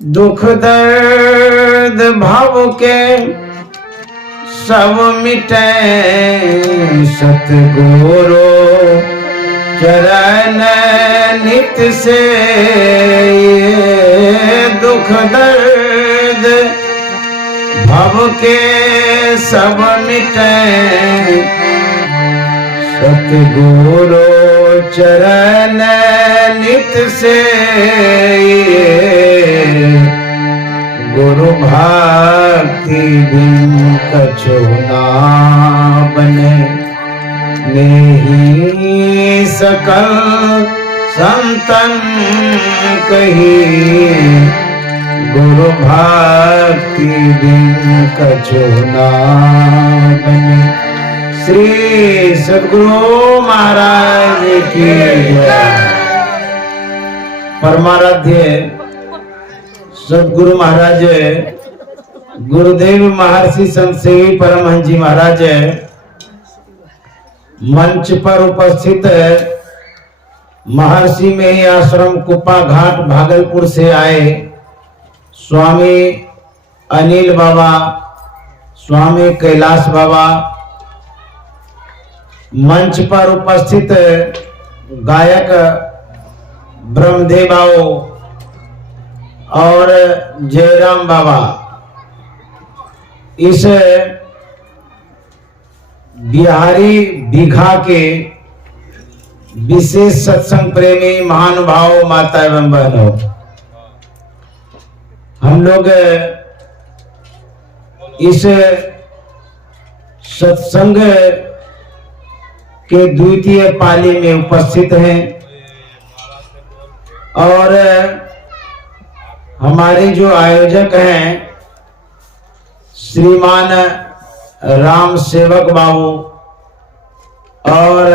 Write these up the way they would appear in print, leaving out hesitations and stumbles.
दुख दर्द भव के सब मिटे सतगुरु चरण नित से। दुख दर्द भव के सब मिटे सतगुरु चरण नित से। गुरु भक्ति बिन कछु ना बने नहीं सकल संतन कही। गुरु भक्ति बिन कछु ना बने। श्री सद्गुरु महाराज की परमाराध्य सद्गुरु महाराज गुरुदेव महर्षि संत सेवी परमहंस जी महाराज मंच पर उपस्थित महर्षि में ही आश्रम कुप्पा घाट भागलपुर से आए स्वामी अनिल बाबा, स्वामी कैलाश बाबा, मंच पर उपस्थित गायक ब्रह्मदेव बाबू और जयराम बाबा, इस बिहारी बीघा के विशेष सत्संग प्रेमी महानुभाव माता एवं बहनों, हम लोग इस सत्संग के द्वितीय पाली में उपस्थित हैं और हमारे जो आयोजक हैं श्रीमान राम सेवक बाबू और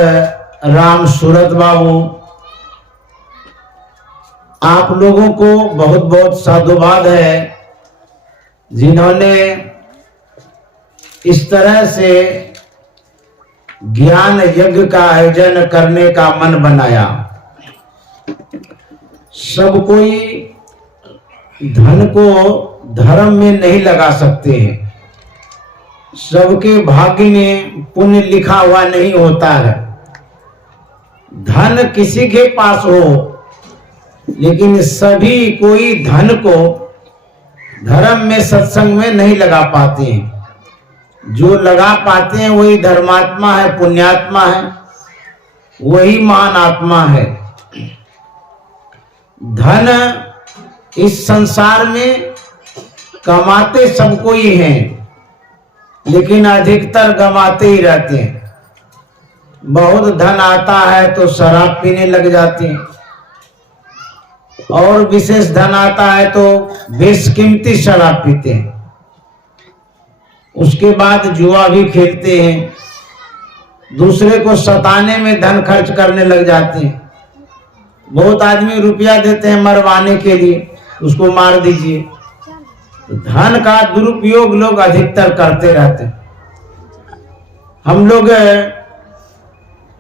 राम सूरत बाबू, आप लोगों को बहुत बहुत साधुवाद है जिन्होंने इस तरह से ज्ञान यज्ञ का आयोजन करने का मन बनाया। सब कोई धन को धर्म में नहीं लगा सकते हैं, सबके भाग्य में पुण्य लिखा हुआ नहीं होता है। धन किसी के पास हो, लेकिन सभी कोई धन को धर्म में सत्संग में नहीं लगा पाते हैं। जो लगा पाते हैं वही धर्मात्मा है, पुण्यात्मा है, वही महान आत्मा है। धन इस संसार में कमाते सबको ही हैं, लेकिन अधिकतर गमाते ही रहते हैं। बहुत धन आता है तो शराब पीने लग जाते हैं, और विशेष धन आता है तो बेशकीमती शराब पीते हैं, उसके बाद जुआ भी खेलते हैं, दूसरे को सताने में धन खर्च करने लग जाते हैं। बहुत आदमी रुपया देते हैं मरवाने के लिए, उसको मार दीजिए। तो धन का दुरुपयोग लोग अधिकतर करते रहते हैं। हम लोग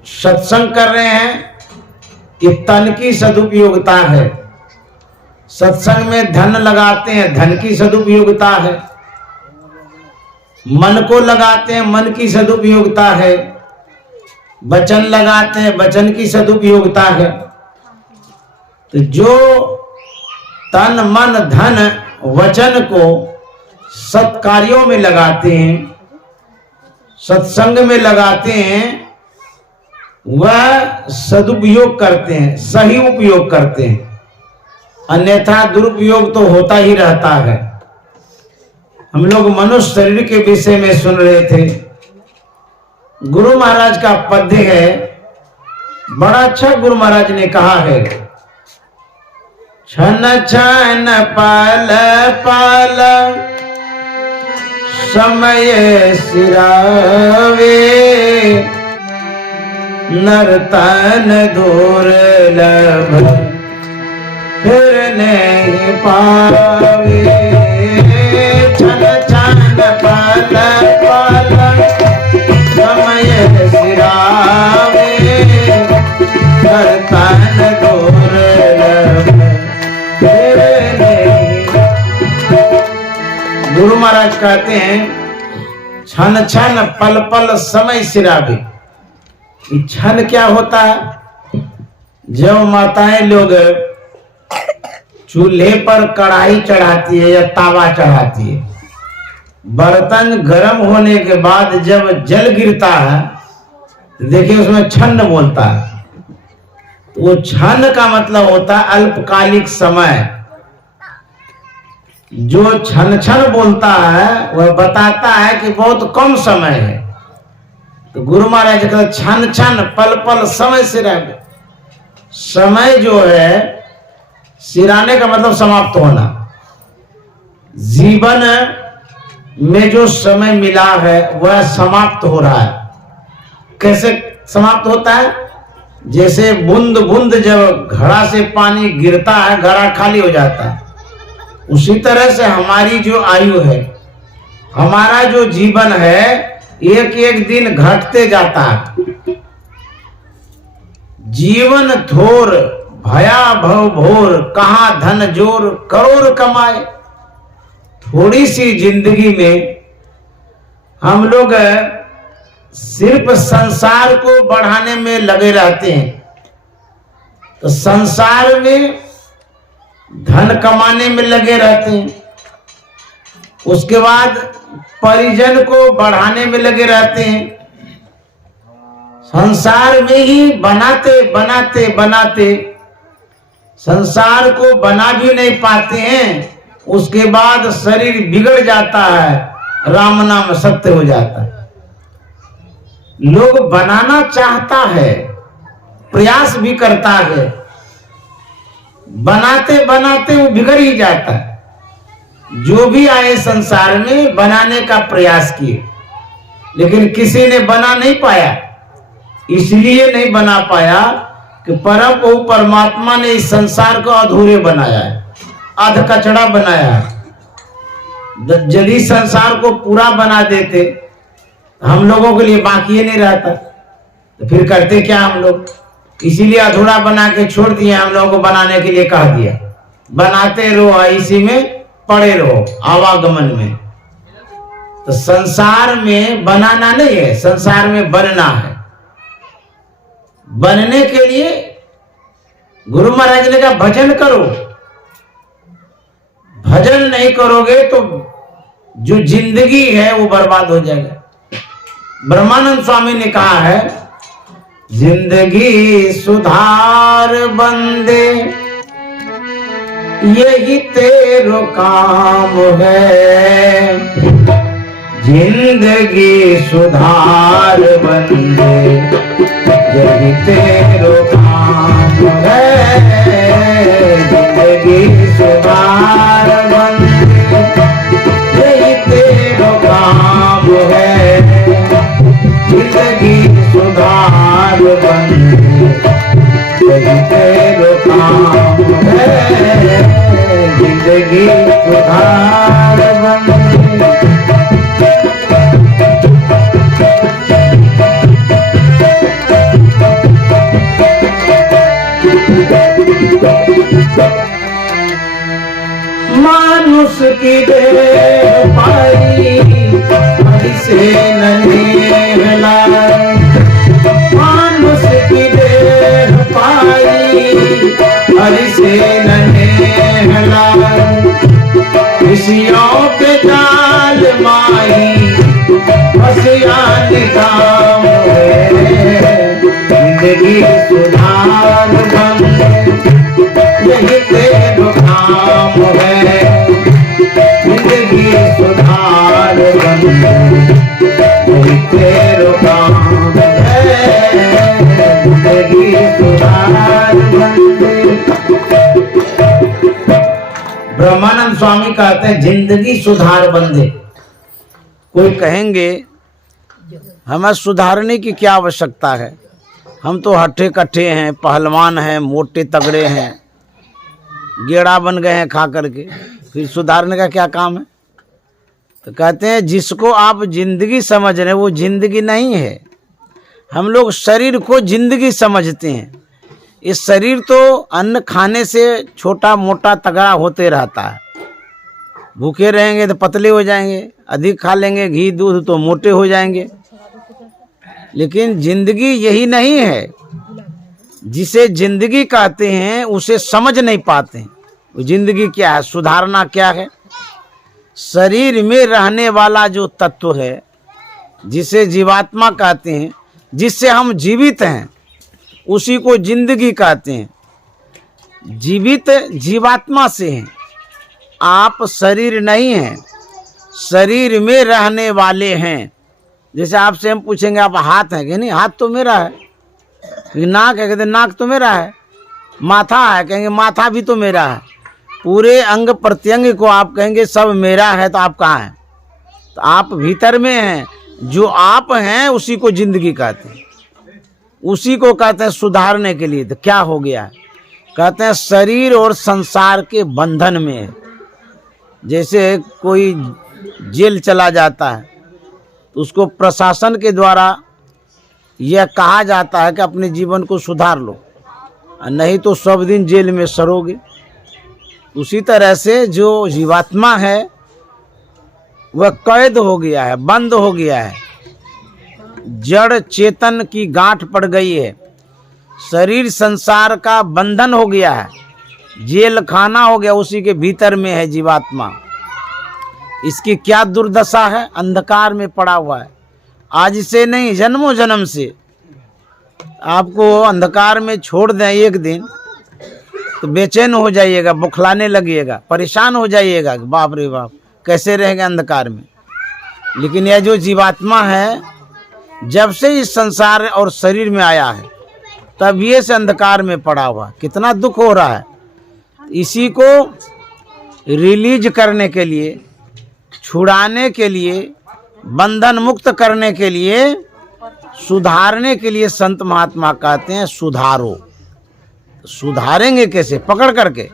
सत्संग कर रहे हैं कि तन की सदुपयोगिता है, सत्संग में धन लगाते हैं, धन की सदुपयोगिता है, मन को लगाते हैं, मन की सदुपयोगिता है, वचन लगाते हैं, वचन की सदुपयोगिता है। तो जो तन मन धन वचन को सत्कार्यों में लगाते हैं, सत्संग में लगाते हैं, वह सदुपयोग करते हैं, सही उपयोग करते हैं। अन्यथा दुरुपयोग तो होता ही रहता है। हम लोग मनुष्य शरीर के विषय में सुन रहे थे। गुरु महाराज का पद्य है, बड़ा अच्छा गुरु महाराज ने कहा है, छन छन पाल पाल समय सिरावे, नर्तन दुर्लभ फिर नहीं पावे। छन छन पाल पाल समय सिरावे, नर्तन दुर्लभ गुरु महाराज कहते हैं क्षण क्षण पल पल समय सिरावे। ये क्षण क्या होता है? जब माताएं लोग चूल्हे पर कढ़ाई चढ़ाती है या तावा चढ़ाती है, बर्तन गर्म होने के बाद जब जल गिरता है तो देखिए उसमें छन्न बोलता है। तो वो छन्न का मतलब होता है अल्पकालिक समय। जो क्षण क्षण बोलता है वह बताता है कि बहुत कम समय है। तो गुरु महाराज कहते क्षण क्षण पल पल समय सिरावे। समय जो है सिराने का मतलब समाप्त होना। जीवन में जो समय मिला है वह समाप्त हो रहा है। कैसे समाप्त होता है? जैसे बूंद बूंद जब घड़ा से पानी गिरता है, घड़ा खाली हो जाता है, उसी तरह से हमारी जो आयु है, हमारा जो जीवन है, एक एक दिन घटते जाता है। जीवन थोर भया भव भोर, कहाँ धन जोर करोड़ कमाए। थोड़ी सी जिंदगी में हम लोग सिर्फ संसार को बढ़ाने में लगे रहते हैं। तो संसार में धन कमाने में लगे रहते हैं, उसके बाद परिजन को बढ़ाने में लगे रहते हैं। संसार में ही बनाते बनाते बनाते संसार को बना भी नहीं पाते हैं। उसके बाद शरीर बिगड़ जाता है, राम नाम सत्य हो जाता है। लोग बनाना चाहता है, प्रयास भी करता है, बनाते बनाते वो बिगड़ ही जाता है। जो भी आए संसार में बनाने का प्रयास किए, लेकिन किसी ने बना नहीं पाया। इसलिए नहीं बना पाया कि परम प्रभु परमात्मा ने इस संसार को अधूरे बनाया है, आध कचड़ा बनाया है। यदि संसार को पूरा बना देते हम लोगों के लिए बाकी नहीं रहता, तो फिर करते क्या हम लोग? इसीलिए अधूरा बना के छोड़ दिया, हम लोगों को बनाने के लिए कह दिया। बनाते रहो, इसी में पड़े रहो, आवागमन में। तो संसार में बनाना नहीं है, संसार में बनना है। बनने के लिए गुरु महाराज ने कहा भजन करो। भजन नहीं करोगे तो जो जिंदगी है वो बर्बाद हो जाएगा। ब्रह्मानंद स्वामी ने कहा है, जिंदगी सुधार बंदे यही तेरो काम है। जिंदगी सुधार बंदे यही तेरो काम है। जिंदगी सुधार बंदे यही तेरो काम है। जिंदगी सुधार बंदे यही तेरो काम है। जिंदगी सुधार बंदे। मानुष की देह पाई हरि से नहीं लाई। मानुष की देह पाई हरि से नहीं लाई। ऋषियों के जाल माई फसिया निकाम है। जिंदगी सुधार बंदे यही तेरो काम है। जिंदगी सुधार बंदे यही तेरो काम है। जिंदगी सुधार बंदे। ब्रह्मानंद स्वामी कहते हैं जिंदगी सुधार बंदे। कोई कहेंगे हमें सुधारने की क्या आवश्यकता है, हम तो हट्ठे कट्ठे हैं, पहलवान हैं, मोटे तगड़े हैं, गेड़ा बन गए हैं खा करके, फिर सुधारने का क्या काम है? तो कहते हैं जिसको आप जिंदगी समझ रहे हैं वो जिंदगी नहीं है। हम लोग शरीर को जिंदगी समझते हैं। इस शरीर तो अन्न खाने से छोटा मोटा तगड़ा होते रहता है। भूखे रहेंगे तो पतले हो जाएंगे, अधिक खा लेंगे घी दूध तो मोटे हो जाएंगे। लेकिन जिंदगी यही नहीं है। जिसे जिंदगी कहते हैं उसे समझ नहीं पाते हैं। वो जिंदगी क्या है, सुधारना क्या है। शरीर में रहने वाला जो तत्व है जिसे जीवात्मा कहते हैं, जिससे हम जीवित हैं, उसी को जिंदगी कहते हैं। जीवित जीवात्मा से हैं, आप शरीर नहीं हैं, शरीर में रहने वाले हैं। जैसे आपसे हम पूछेंगे आप हाथ हैं कि नहीं, हाथ तो मेरा है। नाक है कहते नाक तो मेरा है। माथा है कहेंगे माथा भी तो मेरा है। पूरे अंग प्रत्यंग को आप कहेंगे सब मेरा है, तो आप कहाँ हैं? तो आप भीतर में हैं। जो आप हैं उसी को जिंदगी कहते हैं, उसी को कहते हैं सुधारने के लिए। तो क्या हो गया? कहते हैं शरीर और संसार के बंधन में है। जैसे कोई जेल चला जाता है तो उसको प्रशासन के द्वारा यह कहा जाता है कि अपने जीवन को सुधार लो, नहीं तो सब दिन जेल में सड़ोगे। उसी तरह से जो जीवात्मा है वह कैद हो गया है, बंद हो गया है, जड़ चेतन की गांठ पड़ गई है, शरीर संसार का बंधन हो गया है, जेल खाना हो गया, उसी के भीतर में है जीवात्मा। इसकी क्या दुर्दशा है, अंधकार में पड़ा हुआ है। आज से नहीं, जन्मों जन्म से। आपको अंधकार में छोड़ दें एक दिन तो बेचैन हो जाइएगा, बुखलाने लगिएगा, परेशान हो जाइएगा, बाप रे बाप कैसे रहेंगे अंधकार में। लेकिन यह जो जीवात्मा है जब से इस संसार और शरीर में आया है तब ये से अंधकार में पड़ा हुआ, कितना दुख हो रहा है। इसी को रिलीज करने के लिए, छुड़ाने के लिए, बंधन मुक्त करने के लिए, सुधारने के लिए संत महात्मा कहते हैं सुधारो। सुधारेंगे कैसे? पकड़ करके।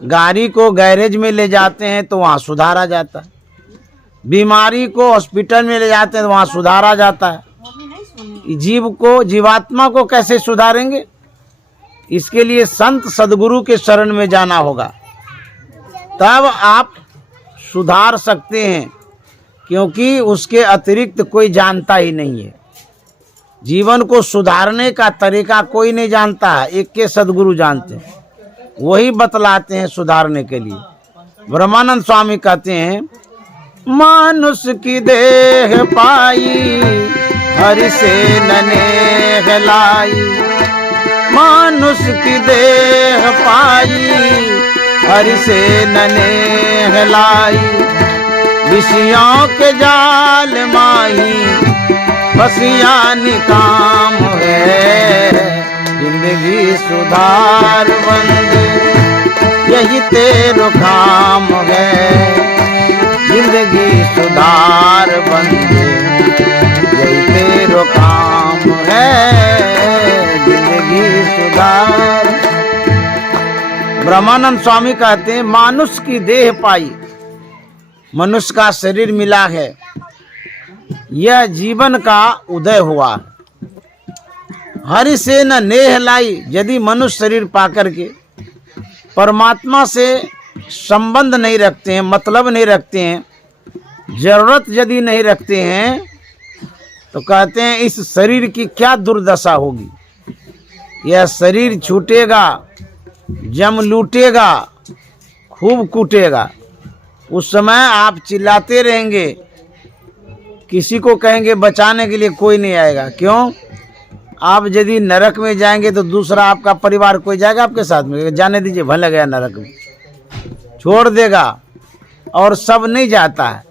गाड़ी को गैरेज में ले जाते हैं तो वहाँ सुधारा जाता है, बीमारी को हॉस्पिटल में ले जाते हैं तो वहाँ सुधारा जाता है। जीव को, जीवात्मा को कैसे सुधारेंगे? इसके लिए संत सद्गुरु के शरण में जाना होगा, तब आप सुधार सकते हैं, क्योंकि उसके अतिरिक्त कोई जानता ही नहीं है। जीवन को सुधारने का तरीका कोई नहीं जानता है, एक के सद्गुरु जानते हैं, वही बतलाते हैं सुधारने के लिए। ब्रह्मानंद स्वामी कहते हैं मानुष की देह पाई हरि से ननेह लाई, मानुष की देह पाई हरि से ननेह लाई, विषयों के जाल माही फसिया निकाम है, जिंदगी सुधार बंदे यही तेरो काम है, जिंदगी सुधार बंदे यही तेरो काम है, जिंदगी सुधार। ब्रह्मानंद स्वामी कहते हैं मानुष की देह पाई, मनुष्य का शरीर मिला है, यह जीवन का उदय हुआ। हरि से न नेह लाई, यदि मनुष्य शरीर पाकर के परमात्मा से संबंध नहीं रखते हैं, मतलब नहीं रखते हैं, जरूरत यदि नहीं रखते हैं, तो कहते हैं इस शरीर की क्या दुर्दशा होगी। यह शरीर छूटेगा, जम लूटेगा, खूब कूटेगा। उस समय आप चिल्लाते रहेंगे, किसी को कहेंगे बचाने के लिए कोई नहीं आएगा। क्यों? आप यदि नरक में जाएंगे तो दूसरा आपका परिवार कोई जाएगा आपके साथ में? जाने दीजिए, भले गया नरक में, छोड़ देगा। और सब नहीं जाता है,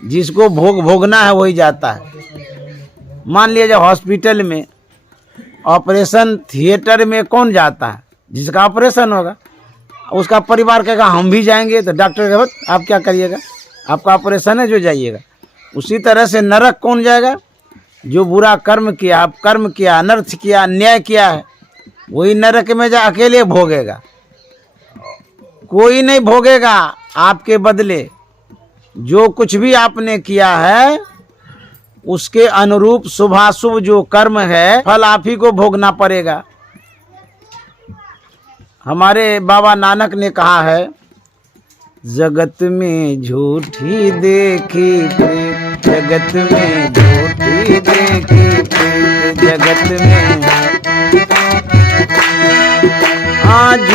जिसको भोगना है वही जाता है। मान लिया जब हॉस्पिटल में ऑपरेशन थिएटर में कौन जाता है? जिसका ऑपरेशन होगा। उसका परिवार कहेगा हम भी जाएंगे, तो डॉक्टर कहेगा आप क्या करिएगा, आपका ऑपरेशन है जो जाइएगा। उसी तरह से नरक कौन जाएगा? जो बुरा कर्म किया, कर्म किया, अनर्थ किया, अन्याय किया है, वही नरक में जा अकेले भोगेगा। कोई नहीं भोगेगा आपके बदले। जो कुछ भी आपने किया है उसके अनुरूप शुभाशुभ जो कर्म है फल आप ही को भोगना पड़ेगा। हमारे बाबा नानक ने कहा है जगत में झूठी देखी प्रीत, जगत में झूठी देखी प्रीत, जगत में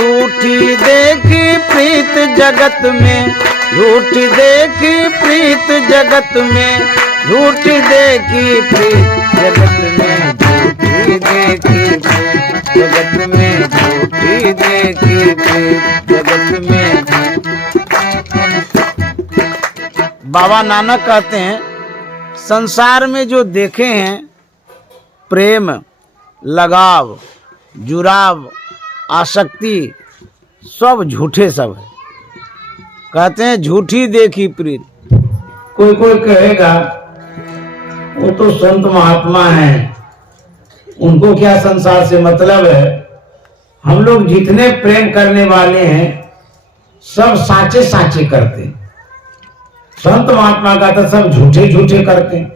झूठी देखी प्रीत जगत में, झूठी देखी प्रीत जगत में, झूठी देखी प्रीत जगत में, झूठी देखी प्रीत जगत में, झूठी देखी प्रीत जगत में। बाबा नानक कहते हैं संसार में जो देखे हैं प्रेम, लगाव, जुड़ाव, आसक्ति सब झूठे सब है। कहते हैं झूठी देखी प्रीत। कोई कोई कहेगा वो तो संत महात्मा हैं, उनको क्या संसार से मतलब है। हम लोग जितने प्रेम करने वाले हैं सब साचे साचे करते हैं, संत महात्मा का तो सब झूठे झूठे करते हैं।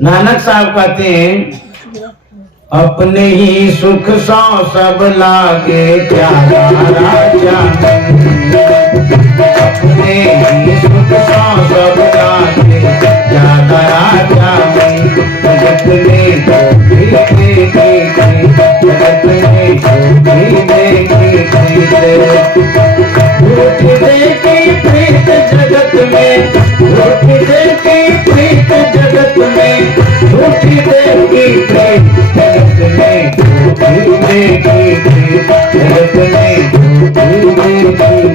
नानक साहब कहते हैं अपने ही सुख सौ सब लागे प्यारा राजा, अपने ही सुख सौ सब लागे प्यारा राजा, जगत में झूठी देखी, जगत में झूठी देखी, झूठी देखी प्रीत जगत में, झूठी देखी प्रीत जगत में, झूठी देखी प्रीत जगत में, झूठी देखी प्रीत जगत में, झूठी देखी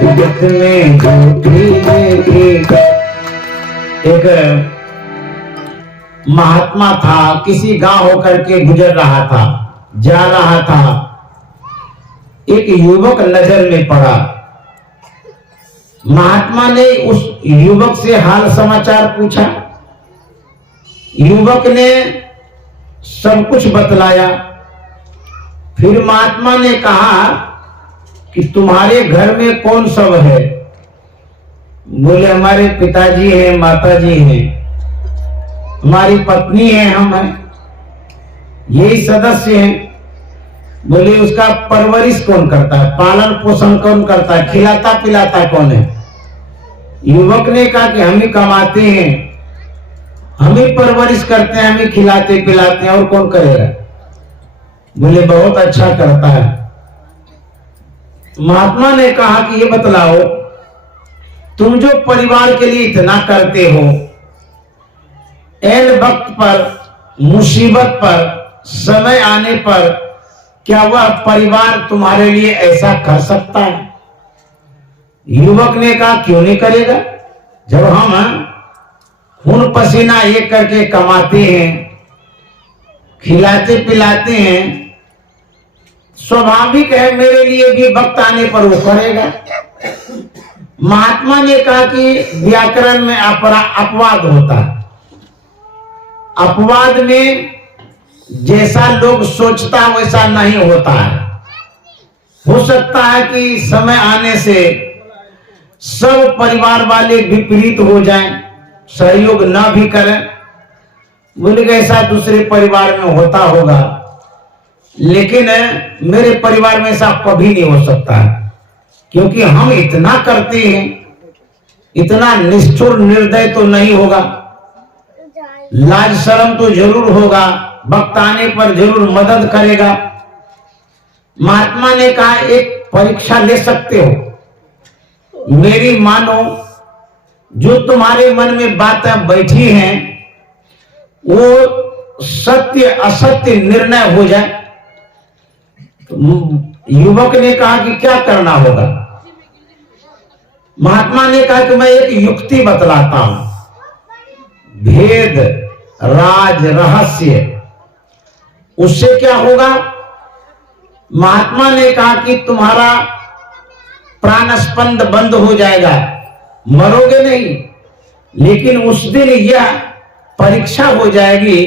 जगत में, झूठी देखी। एक महात्मा था, किसी गांव होकर के गुजर रहा था, जा रहा था, एक युवक नजर में पड़ा। महात्मा ने उस युवक से हाल समाचार पूछा। युवक ने सब कुछ बतलाया। फिर महात्मा ने कहा कि तुम्हारे घर में कौन सब है? बोले हमारे पिताजी हैं, माताजी हैं, हमारी पत्नी है, हम हैं, यही सदस्य हैं। बोले उसका परवरिश कौन करता है, पालन पोषण कौन करता है, खिलाता पिलाता कौन है? युवक ने कहा कि हम ही कमाते हैं, हम ही परवरिश करते हैं, हम ही खिलाते पिलाते हैं, और कौन करेगा? बोले बहुत अच्छा करता है। महात्मा ने कहा कि ये बतलाओ, तुम जो परिवार के लिए इतना करते हो, ऐन वक्त पर, मुसीबत पर, समय आने पर क्या वह परिवार तुम्हारे लिए ऐसा कर सकता है? युवक ने कहा क्यों नहीं करेगा, जब हम खून पसीना एक करके कमाते हैं, खिलाते पिलाते हैं, स्वाभाविक है मेरे लिए भी वक्त आने पर वो करेगा। महात्मा ने कहा कि व्याकरण में अपवाद होता है। अपवाद में जैसा लोग सोचता वैसा नहीं होता है। हो सकता है कि समय आने से सब परिवार वाले विपरीत हो जाएं, सहयोग न भी करें। बोले ऐसा दूसरे परिवार में होता होगा, लेकिन मेरे परिवार में ऐसा कभी नहीं हो सकता है, क्योंकि हम इतना करते हैं, इतना निष्ठुर निर्दय तो नहीं होगा, लाज शर्म तो जरूर होगा, वक्त आने पर जरूर मदद करेगा। महात्मा ने कहा एक परीक्षा ले सकते हो, मेरी मानो, जो तुम्हारे मन में बातें बैठी हैं वो सत्य असत्य निर्णय हो जाए। तो युवक ने कहा कि क्या करना होगा? महात्मा ने कहा कि मैं एक युक्ति बतलाता हूं, भेद, राज, रहस्य, उससे क्या होगा? महात्मा ने कहा कि तुम्हारा प्राण स्पंद बंद हो जाएगा, मरोगे नहीं, लेकिन उस दिन यह परीक्षा हो जाएगी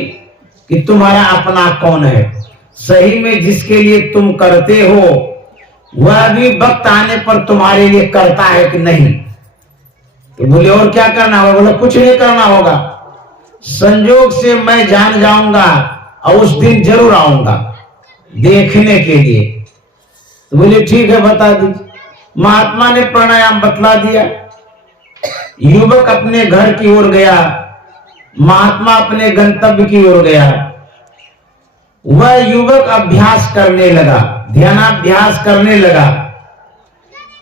कि तुम्हारा अपना कौन है। सही में जिसके लिए तुम करते हो वह भी वक्त आने पर तुम्हारे लिए करता है कि नहीं। तो बोले और क्या करना होगा? बोले कुछ नहीं करना होगा, संजोग से मैं जान जाऊंगा और उस दिन जरूर आऊंगा देखने के लिए। तो बोले ठीक है बता दीजिए। महात्मा ने प्राणायाम बतला दिया। युवक अपने घर की ओर गया, महात्मा अपने गंतव्य की ओर गया। वह युवक अभ्यास करने लगा, ध्यानाभ्यास करने लगा।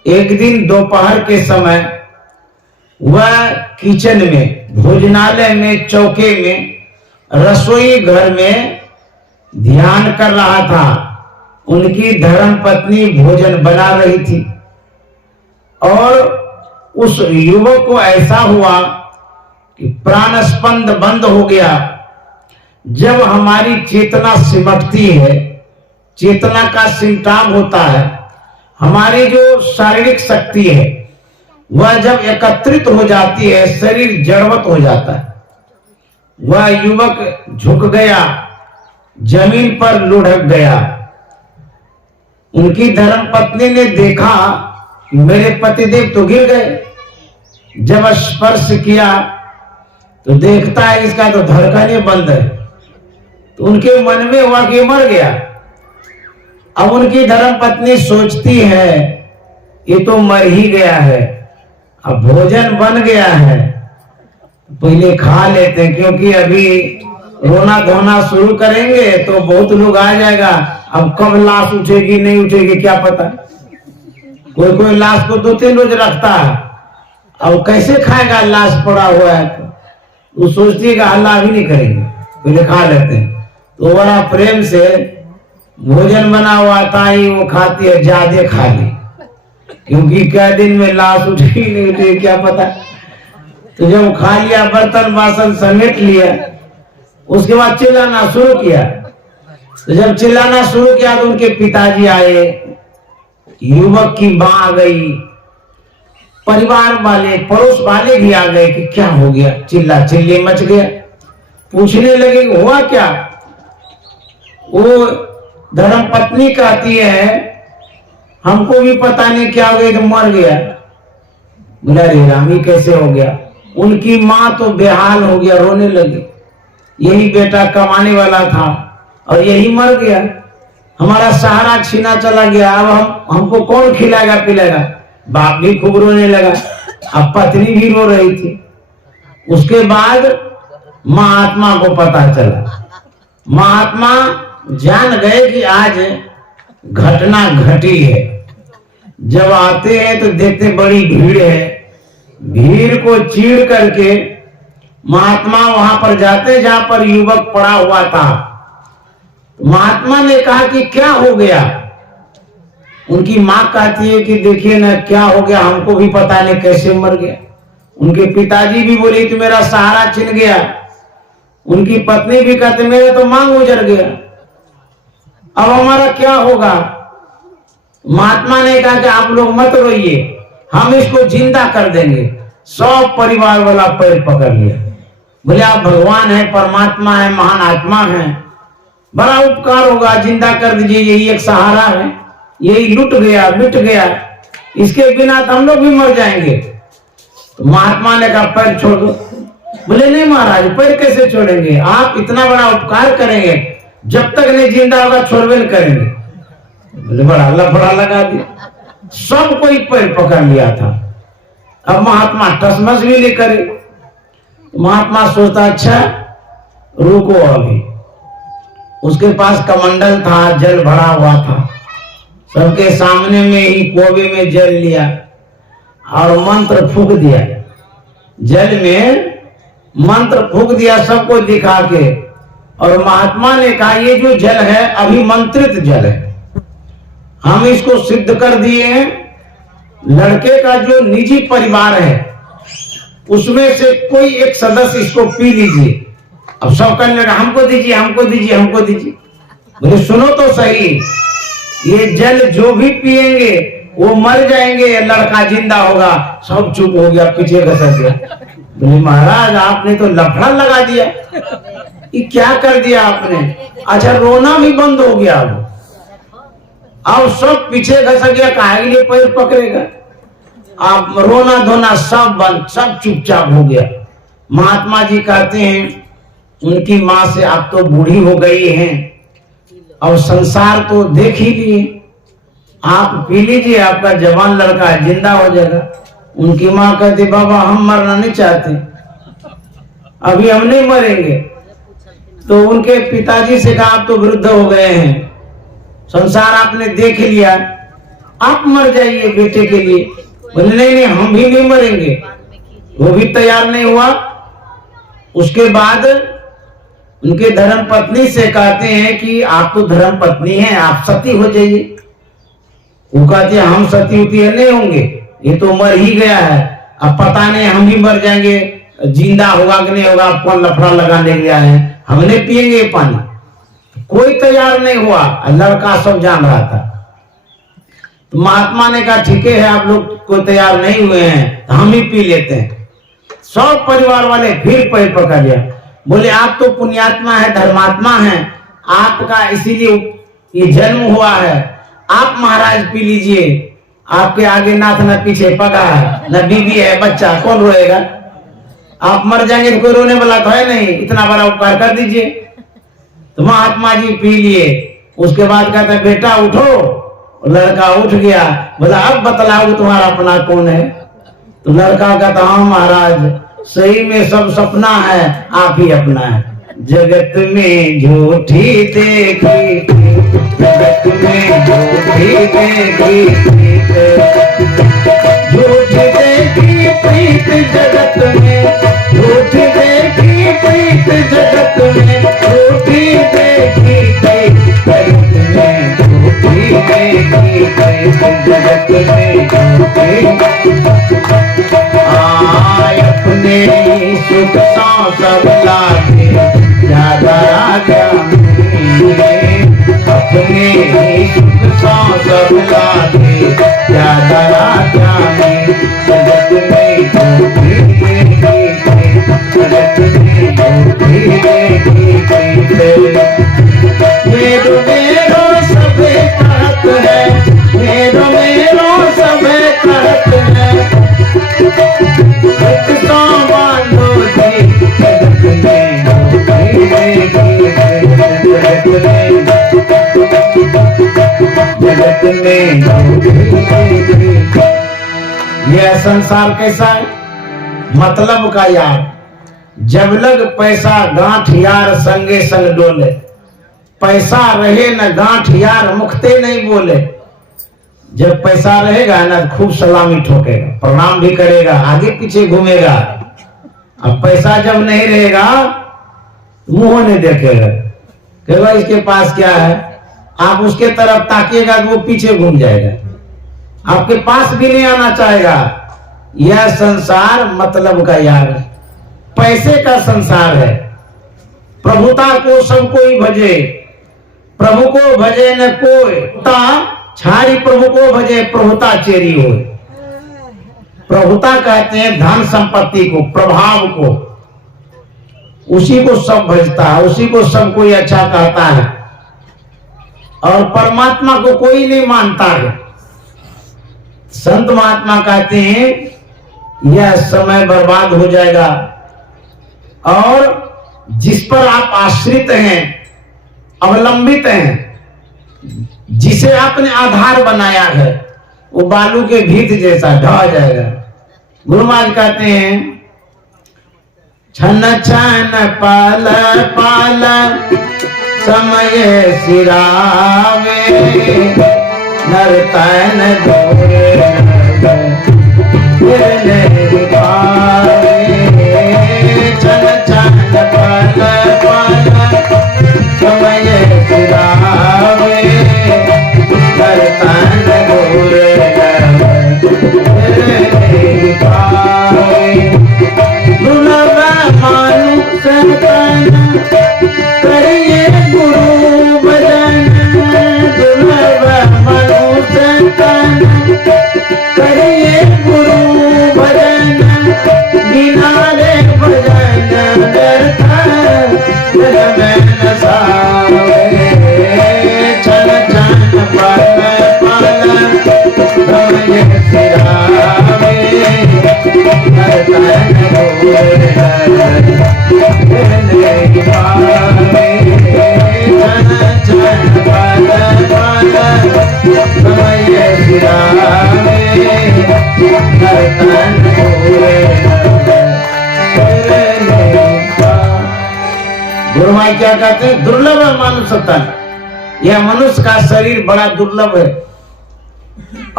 एक दिन दोपहर के समय वह किचन में, भोजनालय में, चौके में, रसोई घर में ध्यान कर रहा था। उनकी धर्मपत्नी भोजन बना रही थी और उस युवक को ऐसा हुआ कि प्राणस्पंद बंद हो गया। जब हमारी चेतना सिमटती है, चेतना का सिमटाव होता है, हमारी जो शारीरिक शक्ति है वह जब एकत्रित हो जाती है, शरीर जड़वत हो जाता है। वह युवक झुक गया, जमीन पर लुढ़क गया। उनकी धर्मपत्नी ने देखा मेरे पतिदेव तो गिर गए। जब स्पर्श किया तो देखता है इसका तो धड़कनें बंद है। तो उनके मन में हुआ कि मर गया। अब उनकी धर्मपत्नी सोचती है ये तो मर ही गया है, अब भोजन बन गया है, पहले खा लेते हैं, क्योंकि अभी रोना धोना शुरू करेंगे तो बहुत लोग आ जाएगा। अब कब लाश उठेगी नहीं उठेगी क्या पता। कोई कोई लाश को 2-3 रोज रखता है, अब कैसे खाएगा लाश पड़ा हुआ है। वो सोचती है कि हल्ला भी नहीं करेंगे, पहले खा लेते हैं। तो बड़ा प्रेम से भोजन बना हुआ था ही वो खाती है, ज्यादा खा ली, क्योंकि क्या दिन में लाश उठेगी नहीं उठेगी क्या पता। तो जब खा लिया, बर्तन बासन समेट लिया, उसके बाद चिल्लाना शुरू किया। तो जब चिल्लाना शुरू किया तो उनके पिताजी आए, युवक की मां आ गई, परिवार वाले, पड़ोस वाले भी आ गए कि क्या हो गया, चिल्ला चिल्ली मच गया। पूछने लगे हुआ क्या। वो धर्मपत्नी कहती है हमको भी पता नहीं क्या हो गया, तो मर गया। बोला रे रामी कैसे हो गया। उनकी मां तो बेहाल हो गया, रोने लगी। यही बेटा कमाने वाला था और यही मर गया, हमारा सहारा छीना चला गया। अब हमको कौन खिलाएगा पिलाएगा। बाप भी खूब रोने लगा, अब पत्नी भी रो रही थी। उसके बाद महात्मा को पता चला। महात्मा जान गए कि आज घटना घटी है। जब आते हैं तो देखते बड़ी भीड़ है। भीड़ को चीर करके महात्मा वहां पर जाते जहां पर युवक पड़ा हुआ था। महात्मा ने कहा कि क्या हो गया। उनकी मां कहती है कि देखिए ना क्या हो गया, हमको भी पता नहीं कैसे मर गया। उनके पिताजी भी बोले तो मेरा सहारा छिन गया। उनकी पत्नी भी कहते मेरा तो मांग उजड़ गया, अब हमारा क्या होगा। महात्मा ने कहा कि आप लोग मत रोइए, हम इसको जिंदा कर देंगे। सब परिवार वाला पैर पकड़ लिया। बोले आप भगवान है, परमात्मा है, महान आत्मा है, बड़ा उपकार होगा, जिंदा कर दीजिए, यही एक सहारा है, यही लुट गया मिट गया, इसके बिना तो हम लोग भी मर जाएंगे। तो महात्मा ने कहा पैर छोड़ दो। बोले नहीं महाराज, पैर कैसे छोड़ेंगे, आप इतना बड़ा उपकार करेंगे, जब तक नहीं जिंदा होगा छोड़वे नहीं करेंगे। बोले बड़ा लफड़ा लगा दिया, सब कोई पैर पकड़ लिया था। अब महात्मा टसमस भी नहीं करे। महात्मा सोचता अच्छा रुको, अभी उसके पास कमंडल था, जल भरा हुआ था, सबके सामने में ही कोबे में जल लिया और मंत्र फूंक दिया। जल में मंत्र फूंक दिया सबको दिखा के, और महात्मा ने कहा ये जो जल है अभी मंत्रित जल है, हम इसको सिद्ध कर दिए हैं। लड़के का जो निजी परिवार है उसमें से कोई एक सदस्य इसको पी लीजिए। अब सब कहने लगा हमको दीजिए हमको दीजिए हमको दीजिए। बोले सुनो तो सही, ये जल जो भी पिएंगे वो मर जाएंगे, लड़का जिंदा होगा। सब चुप हो गया, पीछे घसक गया। बोले महाराज आपने तो लफड़ा लगा दिया, ये क्या कर दिया आपने। अच्छा रोना भी बंद हो गया। अब सब पीछे घसक गया, काहे के लिए पैर पकड़ेगा। आप रोना धोना सब बंद, सब चुपचाप हो गया। महात्मा जी कहते हैं उनकी मां से आप तो बूढ़ी हो गई हैं और संसार तो देख ही लिए, आप पी लीजिए, आपका जवान लड़का है, जिंदा हो जाएगा। उनकी माँ कहती बाबा हम मरना नहीं चाहते, अभी हम नहीं मरेंगे। तो उनके पिताजी से कहा आप तो वृद्ध हो गए हैं, संसार आपने देख लिया, आप मर जाइए बेटे के लिए। बोले नहीं नहीं हम भी नहीं मरेंगे। वो भी तैयार नहीं हुआ। उसके बाद उनके धर्म पत्नी से कहते हैं कि आप तो धर्म पत्नी हैं, आप सती हो जाइए। वो कहते हैं हम सती उती नहीं होंगे, ये तो मर ही गया है, अब पता नहीं हम भी मर जाएंगे, जिंदा होगा कि नहीं होगा, आपको लफड़ा लगाने गया है, हम नहीं पिएंगे पानी। कोई तैयार नहीं हुआ, लड़का सब जान रहा था। तो महात्मा ने कहा ठीक है आप लोग कोई तैयार नहीं हुए हैं तो हम ही पी लेते हैं। सब परिवार वाले फिर पैर पकड़ लिया, बोले आप तो पुण्यात्मा है, धर्मात्मा है, आपका इसीलिए ये जन्म हुआ है, आप महाराज पी लीजिए, आपके आगे नाथ न पीछे पगा है, न बीबी है बच्चा, कौन रोएगा? आप मर जाएंगे तो कोई रोने वाला तो है नहीं, इतना बड़ा उपकार कर दीजिए। तो महात्मा जी पी लिए। उसके बाद कहता है बेटा उठो। लड़का उठ गया, बोला अब बतलाओ तुम्हारा अपना कौन है? तो लड़का कहता हाँ महाराज सही में सब सपना है, आप ही अपना है। जगत में झूठी देखी, जगत में झूठी देखी, झूठी देखी प्रीत जगत में, झूठी देखी प्रीत जगत में, झूठी देखी प्रीत में, झूठी देखी प्रीत जगत में, आय अपने सुख सब लागे ज्यादा राजा में, अपने सुख सब लागे ज्यादा राजा में, जगत में झूठी देखी, जगत में झूठी देखी, मेरो मेरो सबे कहत है, मेरो मेरो सबे कहत है, एक तो मानो जी जगत में झूठी देखी, जगत में, जगत में झूठी देखी। यह संसार कैसा है? मतलब का यार, जब लग पैसा गांठ यार संगे संग डोले, पैसा रहे न गांठ यार मुखते नहीं बोले। जब पैसा रहेगा ना खूब सलामी ठोकेगा, प्रणाम भी करेगा, आगे पीछे घूमेगा। अब पैसा जब नहीं रहेगा मुंह नहीं देखेगा, कहेगा इसके पास क्या है, आप उसके तरफ ताकिएगा तो वो पीछे घूम जाएगा, आपके पास भी नहीं आना चाहेगा। यह संसार मतलब का यार है, पैसे का संसार है। प्रभुता को सब कोई भजे, प्रभु को भजे न कोई, छाड़ी प्रभु को भजे प्रभुता चेरी हो। प्रभुता कहते हैं धन संपत्ति को, प्रभाव को, उसी को सब भजता है, उसी को सब कोई अच्छा कहता है, और परमात्मा को कोई नहीं मानता है। संत महात्मा कहते हैं यह समय बर्बाद हो जाएगा, और जिस पर आप आश्रित हैं, अवलंबित हैं, जिसे आपने आधार बनाया है, वो बालू के भीत जैसा ढह जाएगा। गुरु महाराज कहते हैं छन छन पाल पाल समय सिरावे, नर तन दूरे नहीं पावे, छन छन पाल पाल समय सिरावे, नर तन दूरे नहीं पावे, दुर्लभ मानुष तन करिए गुरु भजन, दुर्लभ मानुष तन करिए गुरु भजन, बिना रे भजन व्यर्थ जग में न सावे, छन छन पाल पाल समय सिरावे, नर तन दूरे नहीं पावे, छन छन पाल पाल समय तन पूरे गुरु माई क्या कहते हैं? दुर्लभ है मनुष्य तन। यह मनुष्य का शरीर बड़ा दुर्लभ है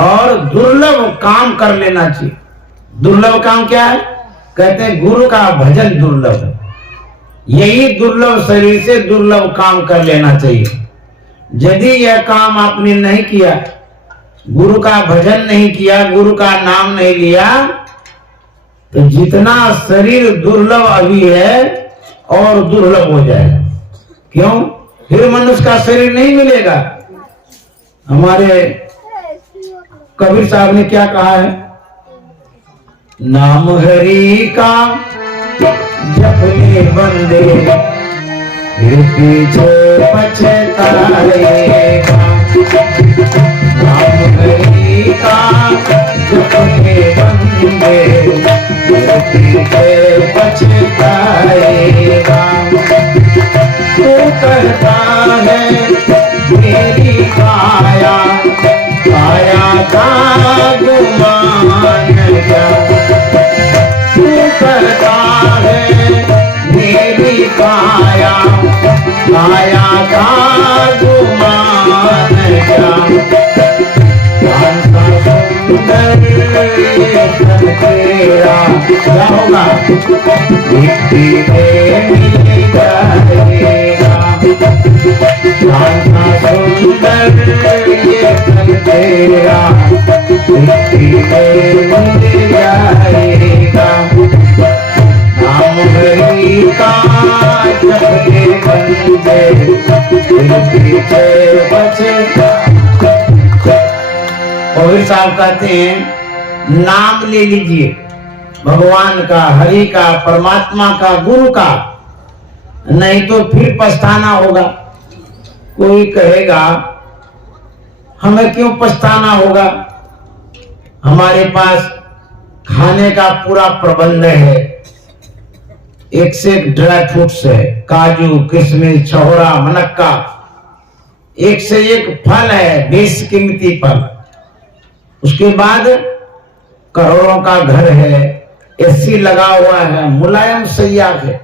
और दुर्लभ काम कर लेना चाहिए। दुर्लभ काम क्या है? कहते हैं गुरु का भजन दुर्लभ है। यही दुर्लभ शरीर से दुर्लभ काम कर लेना चाहिए। यदि यह काम आपने नहीं किया, गुरु का भजन नहीं किया, गुरु का नाम नहीं लिया, तो जितना शरीर दुर्लभ अभी है और दुर्लभ हो जाएगा। क्यों? फिर मनुष्य का शरीर नहीं मिलेगा। हमारे कबीर साहब ने क्या कहा है? नाम हरि का जपने बंदे फिर पीछे पछताएगा। नाम हरि का जपने बंदे फिर पीछे पछताएगा। तू करता है मेरी काया काया का गुमान क्या? तू करता है मेरी काया काया का गुमान क्या? तेरा क्या होगा? मिट्टी में मिल जाएगा। सुंदर ये तेरा मिट्टी में मिल जाएगा। नाम हरि का जपने बंदे पीछे बचेगा। कबीर साहब कहते हैं नाम ले लीजिए भगवान का, हरि का, परमात्मा का, गुरु का, नहीं तो फिर पछताना होगा। कोई कहेगा हमें क्यों पछताना होगा? हमारे पास खाने का पूरा प्रबंध है, एक से एक ड्राई फ्रूट्स है, काजू, किशमिश, छहोरा, मनक्का, एक से एक फल है, बेशकीमती फल। उसके बाद करोड़ों का घर है, एसी लगा हुआ है, मुलायम सैया है,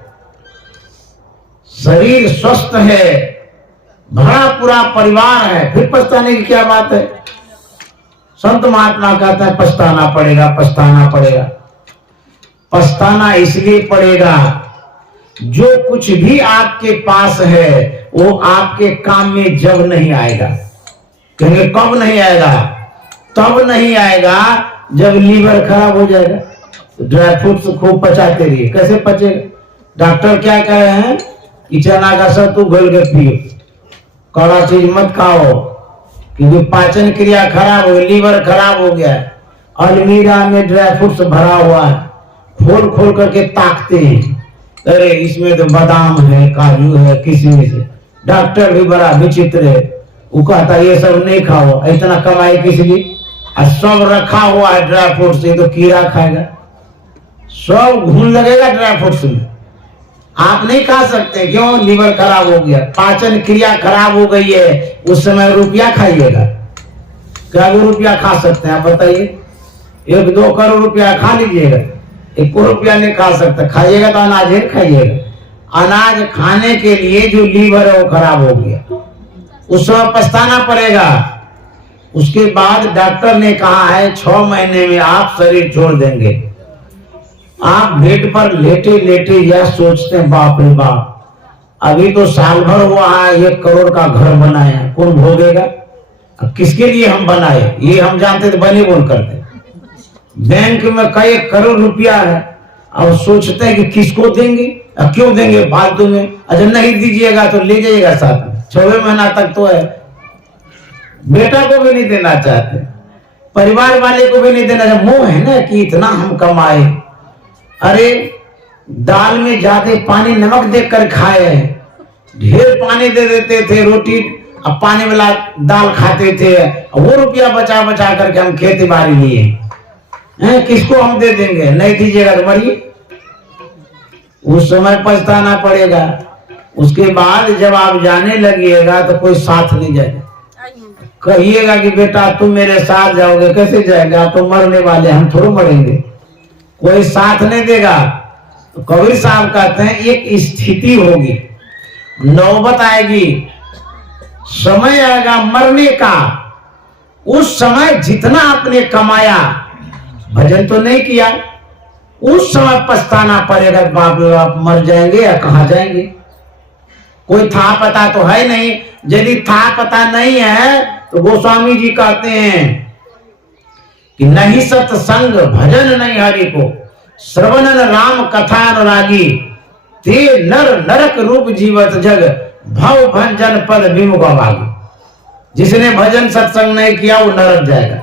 शरीर स्वस्थ है, भरा पूरा परिवार है, फिर पछताने की क्या बात है? संत महात्मा कहता है पछताना पड़ेगा, पछताना पड़ेगा। पछताना इसलिए पड़ेगा जो कुछ भी आपके पास है वो आपके काम में जब नहीं आएगा। कहेंगे कब नहीं आएगा? तब नहीं आएगा जब लीवर खराब हो जाएगा। ड्राई फ्रूट्स खूब पचाते रहिए, कैसे पचेगा? डॉक्टर क्या कह रहे हैं कि चना का सत्तू घोल के पियो, कड़ा चीज मत खाओ, क्योंकि पाचन क्रिया खराब हो गई, लीवर खराब हो गया है। अलमीरा में ड्राई फ्रूट्स भरा हुआ है, खोल खोल करके ताकते हैं, अरे इसमें तो बादाम है, काजू है, किशमिश है। डॉक्टर भी बड़ा विचित्र है, वो कहता ये सब नहीं खाओ, इतना कमाई किस लिए? सब रखा हुआ है ड्राई फ्रूट से, तो कीड़ा खाएगा, सब घून लगेगा ड्राई फ्रूट्स में। आप नहीं खा सकते, क्यों? लीवर खराब हो गया, पाचन क्रिया खराब हो गई है। उस समय रुपया खाइएगा, क्या वो रुपया खा सकते हैं आप बताइए? 1-2 करोड़ रुपया खा लीजिएगा, 1 रुपया नहीं खा सकता। खाइएगा तो अनाज ही खाइएगा। अनाज खाने के लिए जो लीवर है वो खराब हो गया, उस समय पछताना पड़ेगा। उसके बाद डॉक्टर ने कहा है 6 महीने में आप शरीर छोड़ देंगे। आप बेड पर लेटे लेटे यह सोचते हैं बाप रे बाप, अभी तो साल भर हुआ है 1 करोड़ का घर बनाया, कौन भोगेगा? अब किसके लिए हम बनाए? ये हम जानते थे, बने बोल करते। बैंक में कई करोड़ रुपया है, अब सोचते हैं कि किसको देंगे, क्यों देंगे फालतू में। अच्छा नहीं दीजिएगा तो ले जाइएगा साथ में, 6 महीना तक तो है। बेटा को भी नहीं देना चाहते, परिवार वाले को भी नहीं देना चाहते। मोह है ना कि इतना हम कमाए। अरे दाल में ज्यादा पानी नमक देकर खाए, ढेर पानी दे देते थे, रोटी अब पानी वाला दाल खाते थे, वो रुपया बचा बचा करके हम खेती बाड़ी लिए। किसको हम दे देंगे? नहीं दीजिएगा तो मरिए। उस समय पछताना पड़ेगा। उसके बाद जब आप जाने लगिएगा तो कोई साथ नहीं जाएगा। कहिएगा कि बेटा तुम मेरे साथ जाओगे, कैसे जाएगा? आप तो मरने वाले, हम थोड़ा मरेंगे। कोई साथ नहीं देगा। तो कबीर साहब कहते हैं एक स्थिति होगी, नौबत आएगी, समय आएगा मरने का। उस समय जितना आपने कमाया, भजन तो नहीं किया, उस समय पछताना पड़ेगा। बाप रे बाप, मर जाएंगे या कहां जाएंगे। कोई था पता तो है नहीं। यदि था पता नहीं है तो गोस्वामी जी कहते हैं कि नहीं सत्संग भजन नहीं हरि को, श्रवणन राम कथा अनुरागी, ते नर नरक रूप जीवत जग, भव भंजन पद विमुख अभागी। जिसने भजन सत्संग नहीं किया वो नरक जाएगा।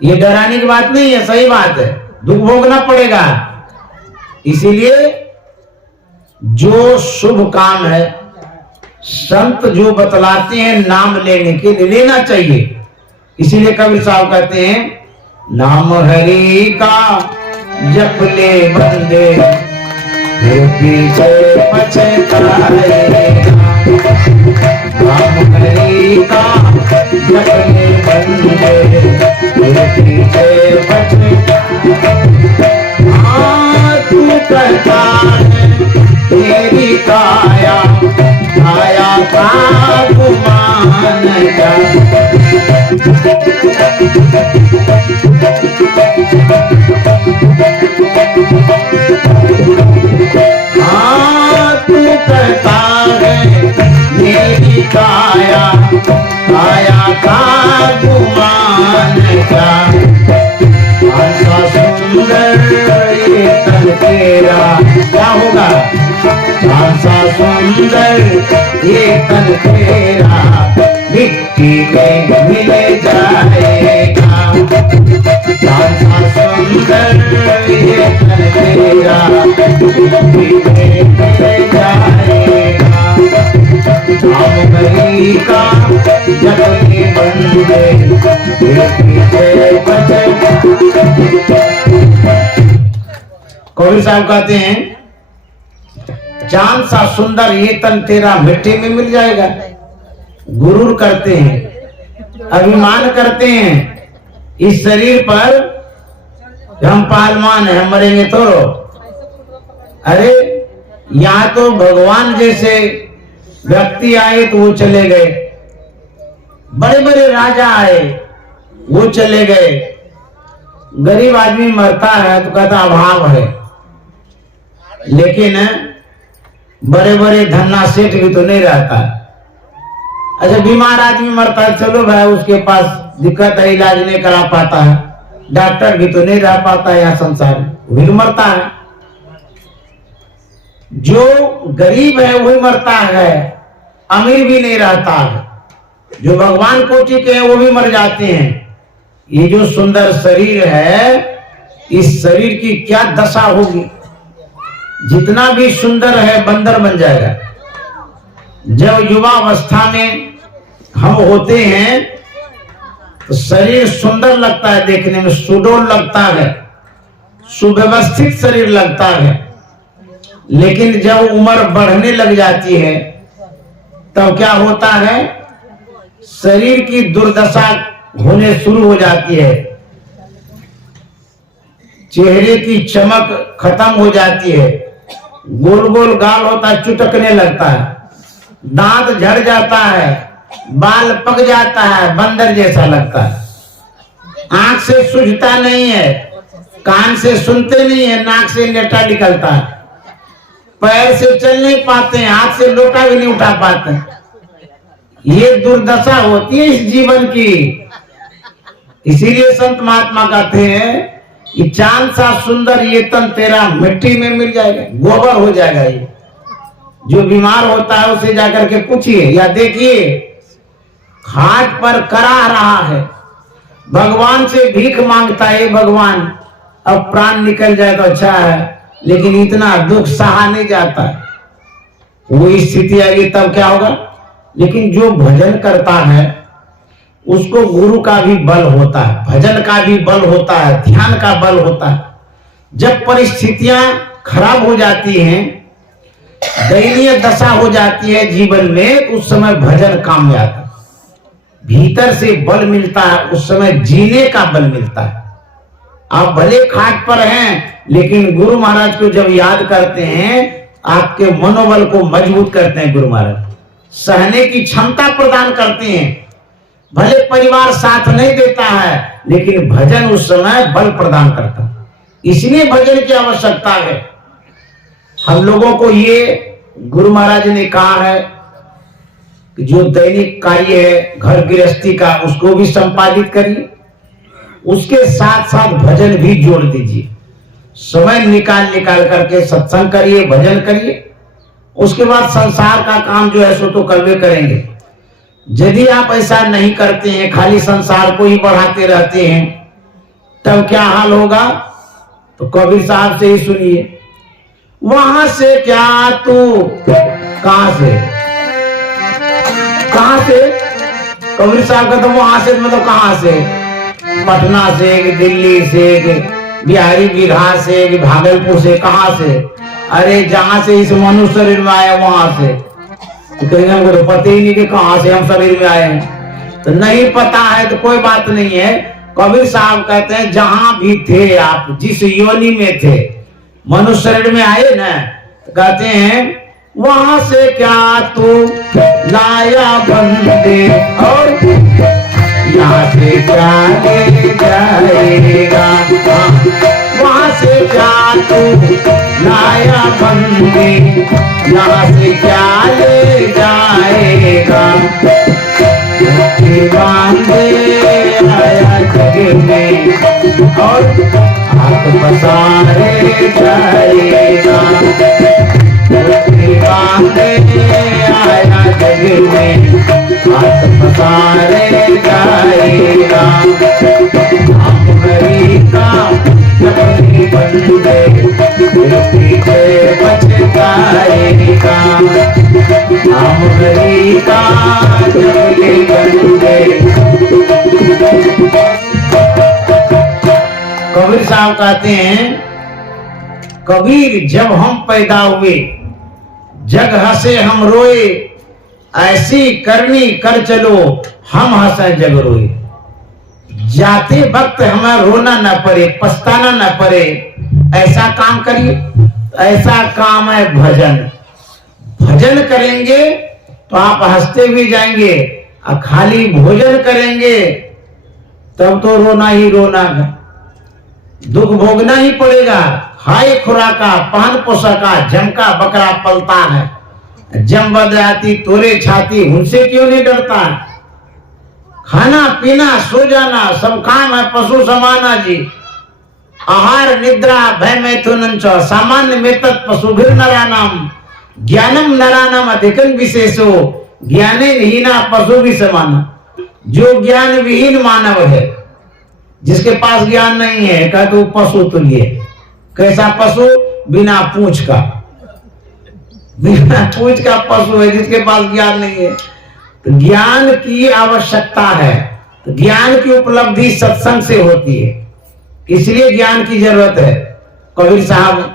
ये डराने की बात नहीं है, सही बात है, दुख भोगना पड़ेगा। इसीलिए जो शुभ काम है, संत जो बतलाते हैं नाम लेने के लिए, लेना चाहिए। इसीलिए कबीर साहब कहते हैं, नाम हरि का जप ले बंदे, पीछे पछताएगा। नाम हरि का जप ले बंदे, पीछे पछताएगा। तू कहता है तेरी काया, काया का गुमान जा। तू कहता है मेरी काया, काया का गुमान जा। ऐसा सुंदर ये तन तेरा, क्या होगा? ऐसा सुंदर ये तन तेरा, मिट्टी में मिल जाएगा। ऐसा सुंदर ये तन तेरा, मिट्टी में मिल जाएगा। नाम हरि का जप ले बंदे, कबीर साहब कहते हैं, चांद सा सुंदर ये तन तेरा मिट्टी में मिल जाएगा। गुरूर करते हैं, अभिमान करते हैं इस शरीर पर, हम पहलवान हैं, हम मरेंगे तो। अरे यहाँ तो भगवान जैसे व्यक्ति आए तो वो चले गए, बड़े बड़े राजा आए वो चले गए। गरीब आदमी मरता है तो कहता अभाव है, लेकिन बड़े बड़े धन्ना सेठ भी तो नहीं रहता। अच्छा, बीमार आदमी मरता है, चलो भाई उसके पास दिक्कत है, इलाज नहीं करा पाता है, डॉक्टर भी तो नहीं रह पाता है यहाँ संसार में, वो भी मरता है। जो गरीब है वही मरता है, अमीर भी नहीं रहता है। जो भगवान कोटि के हैं वो भी मर जाते हैं। ये जो सुंदर शरीर है, इस शरीर की क्या दशा होगी। जितना भी सुंदर है बंदर बन जाएगा। जब युवा अवस्था में हम होते हैं तो शरीर सुंदर लगता है, देखने में सुडौल लगता है, सुव्यवस्थित शरीर लगता है। लेकिन जब उम्र बढ़ने लग जाती है तब क्या होता है, शरीर की दुर्दशा होने शुरू हो जाती है। चेहरे की चमक खत्म हो जाती है, गोल गोल गाल होता है, चुटकने लगता है, दांत झड़ जाता है, बाल पक जाता है, बंदर जैसा लगता है। आंख से सूझता नहीं है, कान से सुनते नहीं है, नाक से नेटा निकलता है, पैर से चल नहीं पाते हैं, हाथ से लोटा भी नहीं उठा पाते। ये दुर्दशा होती है इस जीवन की। इसीलिए संत महात्मा कहते हैं कि चांद सा सुंदर ये तन तेरा मिट्टी में मिल जाएगा, गोबर हो जाएगा। ये जो बीमार होता है उसे जाकर के पूछिए या देखिए, खाट पर करा रहा है, भगवान से भीख मांगता है, भगवान अब प्राण निकल जाए तो अच्छा है, लेकिन इतना दुख सहा नहीं जाता। वो स्थिति आएगी तब क्या होगा। लेकिन जो भजन करता है उसको गुरु का भी बल होता है, भजन का भी बल होता है, ध्यान का बल होता है। जब परिस्थितियां खराब हो जाती हैं, दयनीय दशा हो जाती है जीवन में, उस समय भजन काम में आता है। भीतर से बल मिलता है, उस समय जीने का बल मिलता है। आप भले खाट पर हैं, लेकिन गुरु महाराज को जब याद करते हैं, आपके मनोबल को मजबूत करते हैं। गुरु महाराज सहने की क्षमता प्रदान करते हैं। भले परिवार साथ नहीं देता है, लेकिन भजन उस समय बल प्रदान करता है। इसलिए भजन की आवश्यकता है। हम लोगों को ये गुरु महाराज ने कहा है कि जो दैनिक कार्य है घर गृहस्थी का, उसको भी संपादित करिए, उसके साथ साथ भजन भी जोड़ दीजिए। समय निकाल करके सत्संग करिए, भजन करिए। उसके बाद संसार का काम जो है सो तो करवे करेंगे। यदि आप ऐसा नहीं करते हैं, खाली संसार को ही बढ़ाते रहते हैं, तब क्या हाल होगा? तो कबीर साहब से ही सुनिए, वहां से क्या तू कहां से कबीर साहब का तो वहां से मतलब कहां से? पटना से कि दिल्ली से कि बिहारी बिहार से कि भागलपुर से, कहां से? अरे जहां से इस मनुष्य शरीर में आया वहां से। तो कहीं हमको तो पता ही नहीं कि कहां से हम शरीर में आए हैं। तो नहीं पता है तो कोई बात नहीं है। कबीर साहब कहते हैं जहां भी थे आप, जिस योनि में थे, मनुष्य शरीर में आए ना, तो कहते हैं वहां से क्या तू लाया बंदे, और यहाँ से क्या ले जाएगा? वहां से क्या तू लाया बंदे, यहाँ से क्या ले जाएगा? बांधे आया जग में और हाथ पसारे जाएगा। बांधे आया जग में हाथ पसारे जाएगा। हम गरीब का जबरी बंदे पीछे बचकाएगा। हम गरीब का जबरी बंदे। कबीर साहब कहते हैं, कबीर जब हम पैदा हुए जग हंसे हम रोए, ऐसी करनी कर चलो हम हंसे जग रोए। जाते वक्त हमें रोना न पड़े, पछताना न पड़े, ऐसा काम करिए। ऐसा काम है भजन। भजन करेंगे तो आप हंसते भी जाएंगे, और खाली भोजन करेंगे तब तो रोना ही रोना है, दुख भोगना ही पड़ेगा। हाय खुराका पहन पोषका, जमका बकरा पलता है, जम बदराती तोरे छाती, उनसे क्यों नहीं डरता? खाना पीना सो जाना सब काम है पशु समाना जी। आहार निद्रा भय मैथुन सामान्य में पशु भी नरानाम, ज्ञानम नरानाम अधिकन विशेषो, ज्ञाने हीना पशु भी समाना। जो ज्ञान विहीन मानव है, जिसके पास ज्ञान नहीं है, कहते वो पशु तुल्य। कैसा पशु? बिना पूंछ का, बिना पूंछ का पशु है, जिसके पास ज्ञान नहीं है। तो ज्ञान की आवश्यकता है, तो ज्ञान की उपलब्धि सत्संग से होती है, इसलिए ज्ञान की जरूरत है। कबीर साहब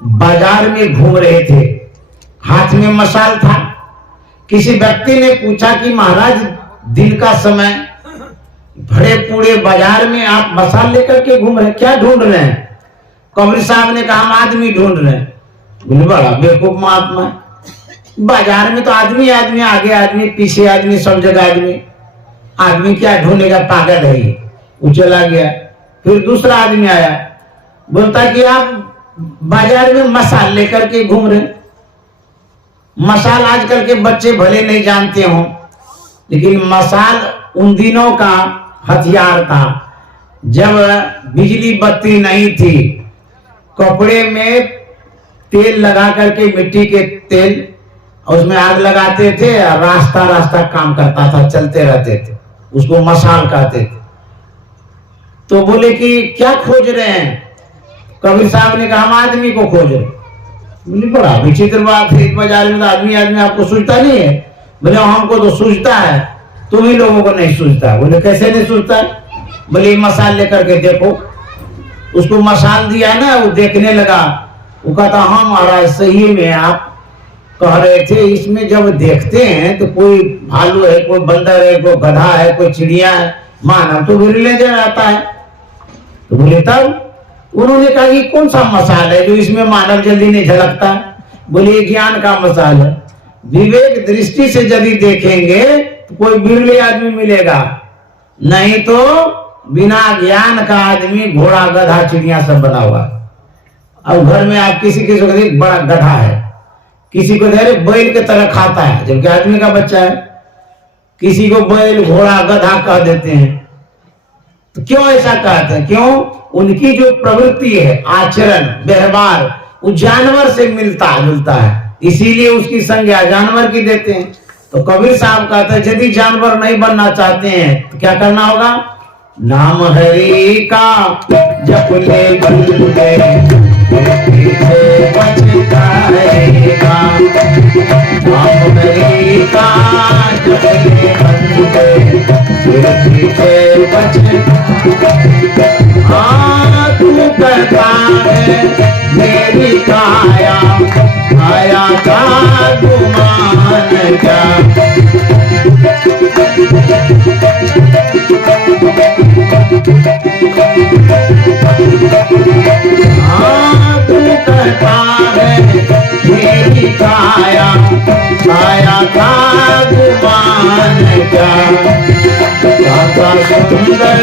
बाजार में घूम रहे थे, हाथ में मशाल था। किसी व्यक्ति ने पूछा कि महाराज दिन का समय भरे पूरे बाजार में आप मशाल लेकर के घूम रहे, क्या ढूंढ रहे हैं? कबीर साहब ने कहा हम आदमी ढूंढ रहे हैं। बोले बड़ा बेवकूफ महात्मा, बाजार में तो आदमी आदमी, आगे आदमी पीछे आदमी, सब जगह आदमी। आदमी क्या ढूंढेगा, पागल है ये। वो चला गया। फिर दूसरा आदमी आया, बोलता कि आप बाजार में मशाल लेकर के घूम रहे। मशाल आजकल के बच्चे भले नहीं जानते हो, लेकिन मशाल उन दिनों का हथियार था जब बिजली बत्ती नहीं थी। कपड़े में तेल लगा करके, मिट्टी के तेल, उसमें आग लगाते थे, रास्ता रास्ता काम करता था, चलते रहते थे, उसको मशाल कहते थे। तो बोले कि क्या खोज रहे हैं? कबीर साहब ने कहा हम आदमी को खोज रहे। बोले बड़ा विचित्र बात है, इस बाजार में आदमी आदमी आपको सूझता नहीं है? बोले हमको तो सूझता है, तुम ही लोगों को नहीं सूझता। बोले कैसे नहीं सूझता? बोले मशाल लेकर के देखो। उसको मशाल दिया ना, वो देखने लगा। वो कहता हाँ महाराज सही में आप कह रहे थे, इसमें जब देखते हैं तो कोई भालू है, कोई बंदर है, कोई गधा है, कोई चिड़िया है, मानव तो विरले जाता है। तो बोले तब उन्होंने कहा कि कौन सा मसाल है जो इसमें मानव जल्दी नहीं झलकता? बोले ज्ञान का मसाल है। विवेक दृष्टि से यदि देखेंगे तो कोई बिरले आदमी मिलेगा, नहीं तो बिना ज्ञान का आदमी घोड़ा गधा चिड़िया सब बना हुआ। अब घर में आप किसी को देख बड़ा गधा है, किसी को देख बैल की तरह खाता है जबकि आदमी का बच्चा है, किसी को बैल घोड़ा गधा कह देते हैं। तो क्यों ऐसा कहते हैं? क्यों? उनकी जो प्रवृत्ति है, आचरण व्यवहार, वो जानवर से मिलता जुलता है, इसीलिए उसकी संज्ञा जानवर की देते हैं। तो कबीर साहब कहते हैं यदि जानवर नहीं बनना चाहते हैं तो क्या करना होगा? नाम हरि का जप ले बंदे पछताएगा, नाम हरि का जप ले बंदे पछताएगा। तू कहता है मेरी काया आया का गुमान क्या, तू कहता है मेरी काया आया का गुमान क्या, सुंदर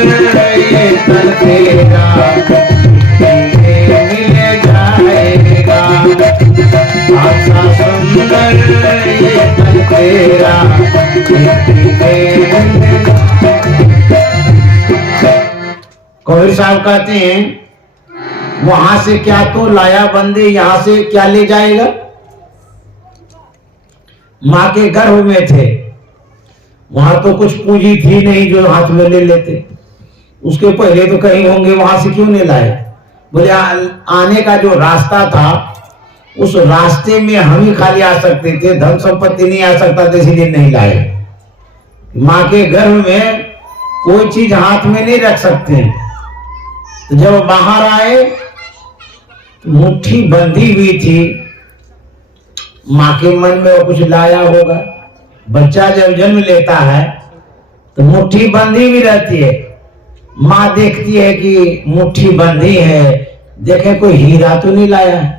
ये तन तेरा मिल जाएगा, आशा सुंदर ये तन तेरा। कबीर साहब कहते हैं वहां से क्या तो लाया बंदे, यहां से क्या ले जाएगा? मां के गर्भ में थे, वहां तो कुछ पूंजी थी नहीं जो हाथ में ले लेते, उसके पहले तो कहीं होंगे, वहां से क्यों नहीं लाए? बोले आने का जो रास्ता था उस रास्ते में हम ही खाली आ सकते थे, धन संपत्ति नहीं आ सकता था, इसलिए नहीं लाए। मां के गर्भ में कोई चीज हाथ में नहीं रख सकते। तो जब बाहर आए तो मुट्ठी बंधी हुई थी, मां के मन में वो कुछ लाया होगा। बच्चा जब जन्म लेता है तो मुट्ठी बंधी भी रहती है, माँ देखती है कि मुट्ठी बंधी है, देखे कोई हीरा तो नहीं लाया है,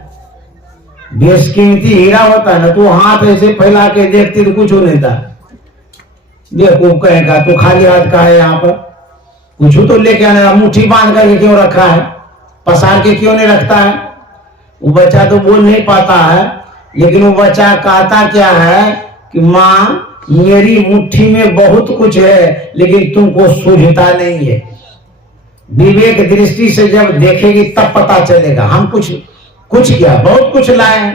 बेशकीमती हीरा होता है ना, तो हाथ ऐसे फैला के देखती तो कुछ नहीं था। बेवकूफ कहेगा तो खाली हाथ का है, यहाँ पर कुछ तो लेके आना, मुट्ठी बांध करके क्यों रखा है, पसार के क्यों नहीं रखता है? वो बच्चा तो बोल नहीं पाता है, लेकिन वो बच्चा कहता क्या है कि माँ मेरी मुट्ठी में बहुत कुछ है लेकिन तुमको सूझता नहीं है। विवेक दृष्टि से जब देखेगी तब पता चलेगा हम कुछ क्या बहुत कुछ लाए हैं।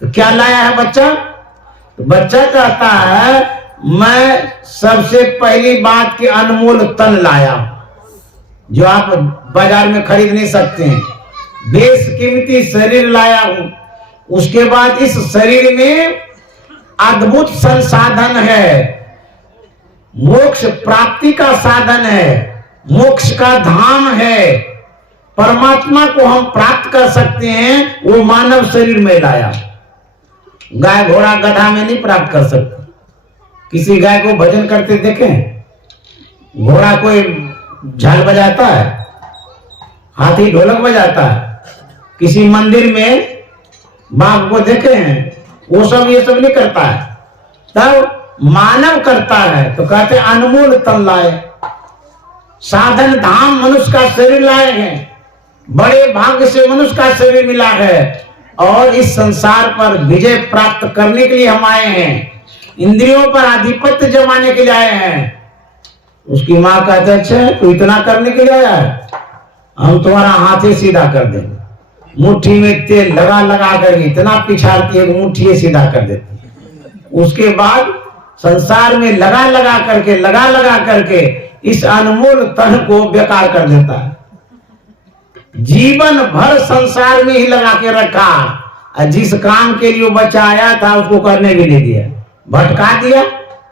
तो क्या लाया है बच्चा? तो बच्चा कहता है मैं सबसे पहली बात की अनमोल तन लाया जो आप बाजार में खरीद नहीं सकते हैं, बेशकीमती शरीर लाया हूं। उसके बाद इस शरीर में अद्भुत संसाधन है, मोक्ष प्राप्ति का साधन है, मोक्ष का धाम है, परमात्मा को हम प्राप्त कर सकते हैं, वो मानव शरीर में लाया। गाय घोड़ा गधा में नहीं प्राप्त कर सकते। किसी गाय को भजन करते देखें? घोड़ा कोई झाल बजाता है, हाथी ढोलक बजाता है, किसी मंदिर में बाघ को देखे हैं? वो सब ये सब नहीं करता है, तब मानव करता है। तो कहते अनमोल तन लाए, साधन धाम मनुष्य का शरीर लाए हैं, बड़े भाग्य से मनुष्य का शरीर मिला है और इस संसार पर विजय प्राप्त करने के लिए हम आए हैं, इंद्रियों पर आधिपत्य जमाने के लिए आए हैं। उसकी माँ कहते अच्छा तू इतना करने के लिए आया है, हम तुम्हारा हाथ ही सीधा कर देंगे। मुट्ठी में तेल लगा लगा कर इतना पिछाड़ती है कि मुट्ठी सीधा कर देती है। उसके बाद संसार में लगा लगा करके इस अनमोल तन को बेकार कर देता है। जीवन भर संसार में ही लगा के रखा, और जिस काम के लिए वो बच्चा आया था उसको करने भी नहीं दिया, भटका दिया,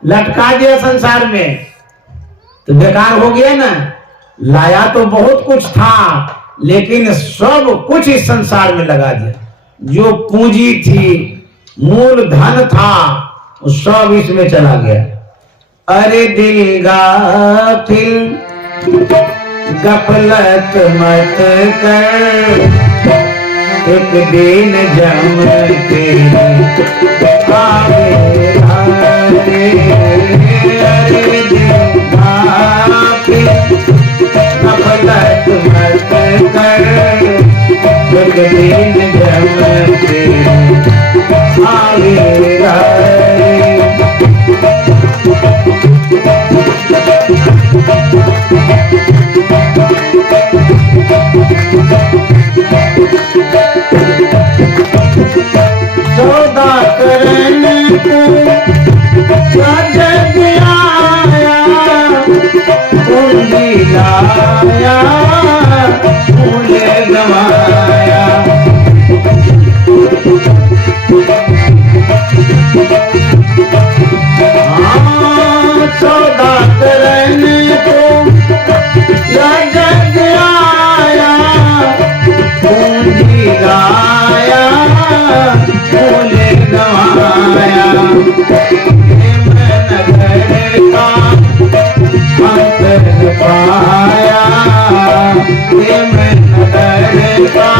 लटका दिया संसार में, तो बेकार हो गया ना। लाया तो बहुत कुछ था लेकिन सब कुछ इस संसार में लगा दिया, जो पूंजी थी, मूल धन था, वो सब इसमें चला गया। अरे दिल गाफिल गफलत मत कर, एक दिन जम के आवेगा रे। अरे दिल गाफिल गफलत मत कर, एक दिन जम के आवेगा रे। सौदा करने को जग आया, पूंजी लाया फूले गवाया। सौदा करने को जग आया, पूंजी लाया फूले गवाया। नगर का अंत पाया, नगर का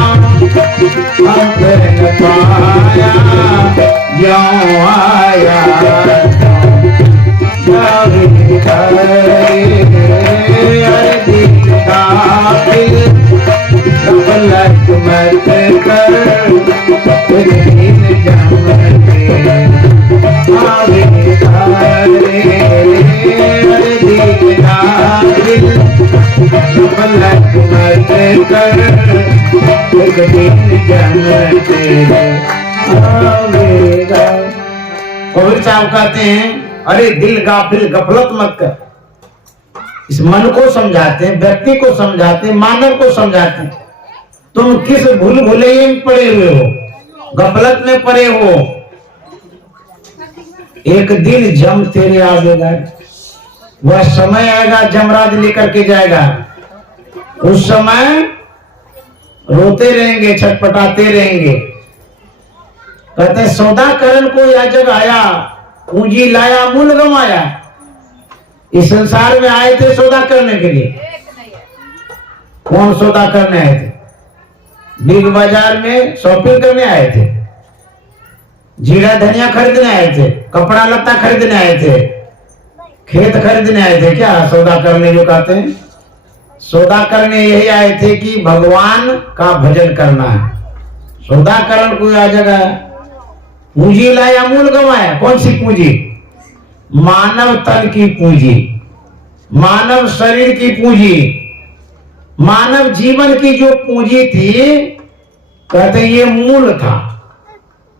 अंत पाया। यों आया गफलत मत कर, एक दिन जम के आवेगा रे। अरे दिल गाफिल गफलत मत कर, एक दिन जम के आवेगा। कबीर साहब कहते हैं अरे दिल गाफिल गफलत मत कर। इस मन को समझाते हैं, व्यक्ति को समझाते हैं, मानव को समझाते हैं। तुम किस भूल भुलैये में पड़े हुए हो, गफलत में पड़े हो। एक दिन जम तेरे आवेगा, वह समय आएगा जमराज लेकर के जाएगा। उस समय रोते रहेंगे, छटपटाते रहेंगे। कहते सौदाकरण को याजक आया, पूंजी लाया मूल गमाया। इस संसार में आए थे सौदा करने के लिए। कौन सौदा करने आए थे? बिग बाजार में शॉपिंग करने आए थे, जीरा धनिया खरीदने आए थे, कपड़ा लत्ता खरीदने आए थे, खेत खरीदने आए थे? क्या सौदा करने जो कहते हैं? सौदा करने यही आए थे कि भगवान का भजन करना है। सौदाकरण को आ जगह पूंजी लाया मूल गंवाया। कौन सी पूंजी? मानव तन की पूंजी, मानव शरीर की पूंजी, मानव जीवन की जो पूंजी थी, कहते ये मूल था।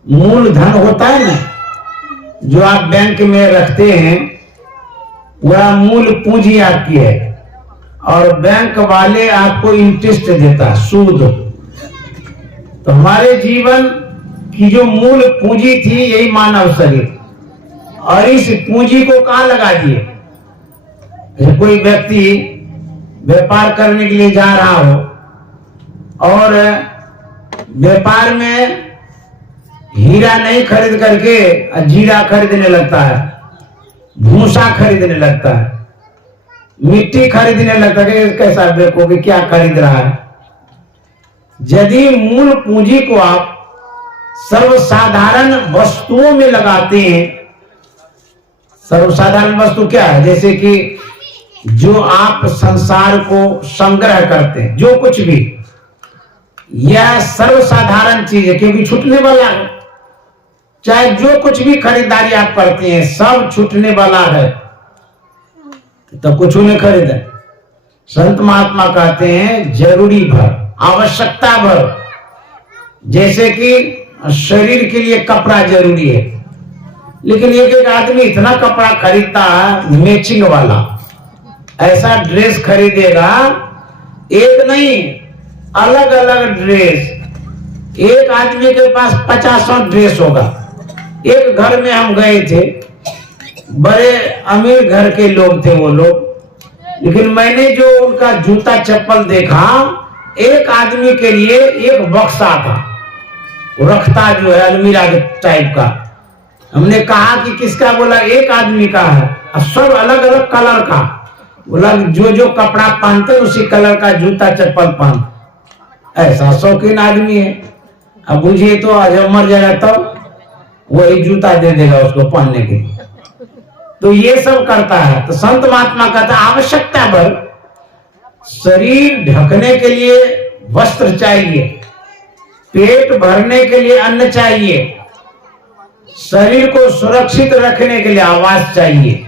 मूल धन होता है ना, जो आप बैंक में रखते हैं, वह मूल पूंजी आपकी है, और बैंक वाले आपको इंटरेस्ट देता, सूद। तो हमारे जीवन की जो मूल पूंजी थी यही मानव शरीर, और इस पूंजी को कहां लगा दिए? कोई व्यक्ति व्यापार करने के लिए जा रहा हो और व्यापार में हीरा नहीं खरीद करके जीरा खरीदने लगता है, भूसा खरीदने लगता है, मिट्टी खरीदने लगता है। कैसा बेवकूफ, क्या खरीद रहा है? यदि मूल पूंजी को आप सर्वसाधारण वस्तुओं में लगाते हैं, सर्वसाधारण वस्तु क्या है? जैसे कि जो आप संसार को संग्रह करते हैं, जो कुछ भी, यह सर्वसाधारण चीज है, क्योंकि छूटने वाला है। चाहे जो कुछ भी खरीदारी आप करते हैं, सब छूटने वाला है, तो कुछ नहीं खरीदा। संत महात्मा कहते हैं जरूरी भर, आवश्यकता भर। जैसे कि शरीर के लिए कपड़ा जरूरी है, लेकिन एक एक आदमी इतना कपड़ा खरीदता है मैचिंग वाला, ऐसा ड्रेस खरीदेगा, एक नहीं अलग अलग ड्रेस। एक आदमी के पास 50 ड्रेस होगा। एक घर में हम गए थे, बड़े अमीर घर के लोग थे वो लोग, लेकिन मैंने जो उनका जूता चप्पल देखा, एक आदमी के लिए एक बक्सा था, रखता जो है अलमीरा टाइप का। हमने कहा कि किसका? बोला एक आदमी का है। और सब अलग अलग कलर का, बोला जो जो कपड़ा पहनते उसी कलर का जूता चप्पल पहन, ऐसा शौकीन आदमी है। अब बुझिए तो आज मर जाएगा तब वही जूता दे देगा उसको पहनने के लिए। तो ये सब करता है। तो संत महात्मा कहता है आवश्यकता भर शरीर ढकने के लिए वस्त्र चाहिए, पेट भरने के लिए अन्न चाहिए, शरीर को सुरक्षित रखने के लिए आवास चाहिए,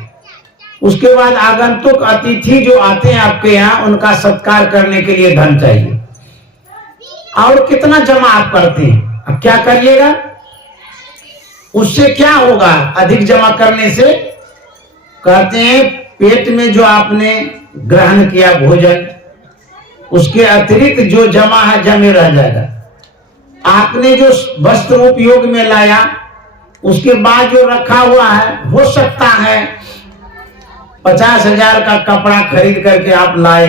उसके बाद आगंतुक अतिथि जो आते हैं आपके यहाँ उनका सत्कार करने के लिए धन चाहिए। और कितना जमा आप करते हैं, अब क्या करिएगा, उससे क्या होगा अधिक जमा करने से? कहते हैं पेट में जो आपने ग्रहण किया भोजन, उसके अतिरिक्त जो जमा है जमे रह जाएगा। आपने जो वस्त्र उपयोग में लाया उसके बाद जो रखा हुआ है, हो सकता है 50,000 का कपड़ा खरीद करके आप लाए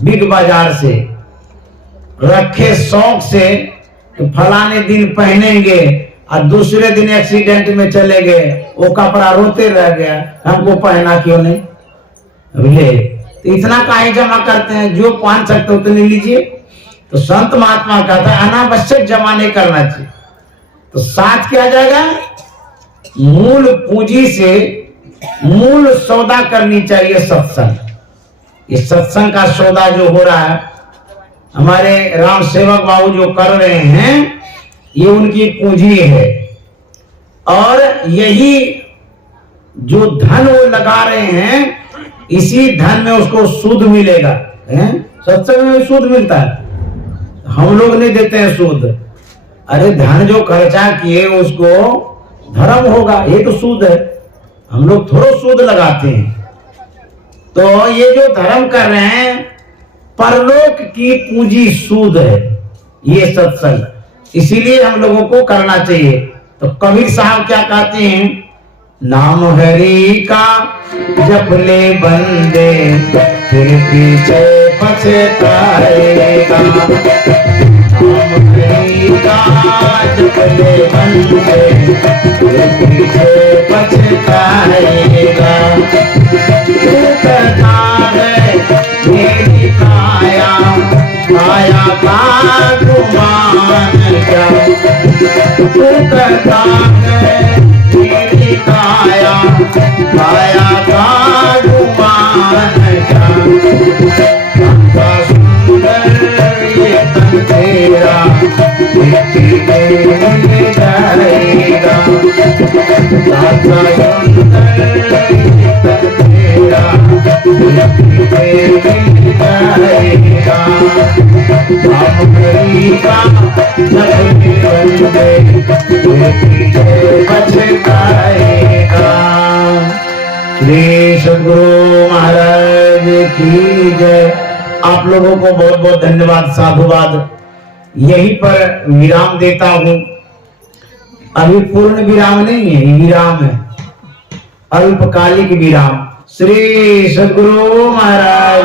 बिग बाजार से, रखे शौक से तो फलाने दिन पहनेंगे और दूसरे दिन एक्सीडेंट में चले गए, वो कपड़ा रोते रह गया, हमको पहना क्यों नहीं? ले तो इतना काहे जमा करते हैं, जो पहन सकते उतने लीजिए। तो संत महात्मा कहता है अनावश्यक जमा नहीं करना चाहिए। तो साथ क्या जाएगा, मूल पूंजी से मूल सौदा करनी चाहिए सत्संग। इस सत्संग का सौदा जो हो रहा है, हमारे राम सेवक बाबू जो कर रहे हैं, ये उनकी पूंजी है। और यही जो धन वो लगा रहे हैं, इसी धन में उसको सूद मिलेगा। सत्संग में सूद मिलता है, हम लोग नहीं देते हैं सूद। अरे धन जो खर्चा किए उसको धर्म होगा, ये तो सूद है, हम लोग थोड़ा सूद लगाते हैं। तो ये जो धर्म कर रहे हैं, परलोक की पूंजी सूद है ये सत्संग, इसीलिए हम लोगों को करना चाहिए। तो कबीर साहब क्या कहते हैं, नाम हरि का जप ले बंदे फिर पीछे पछताएगा। नाम हरि का जप ले बंदे फिर पीछे पछताएगा। तू कहता है मेरी काया काया का गुमान क्या, तू कहता है मेरी काया काया का गुमान क्या। का सुंदर ये तन तेरा मिट्टी में मिल जाएगा। का सुंदर ये तन तेरा मिट्टी में मिल जाएगा। हम गरीबा नखरे बंदे पछताएगा। श्री सद्गुरु महाराज की जय। आप लोगों को बहुत बहुत धन्यवाद, साधुवाद। यहीं पर विराम देता हूं। अभी पूर्ण विराम नहीं है, ये विराम है, अल्पकालिक विराम। श्री सद्गुरु महाराज।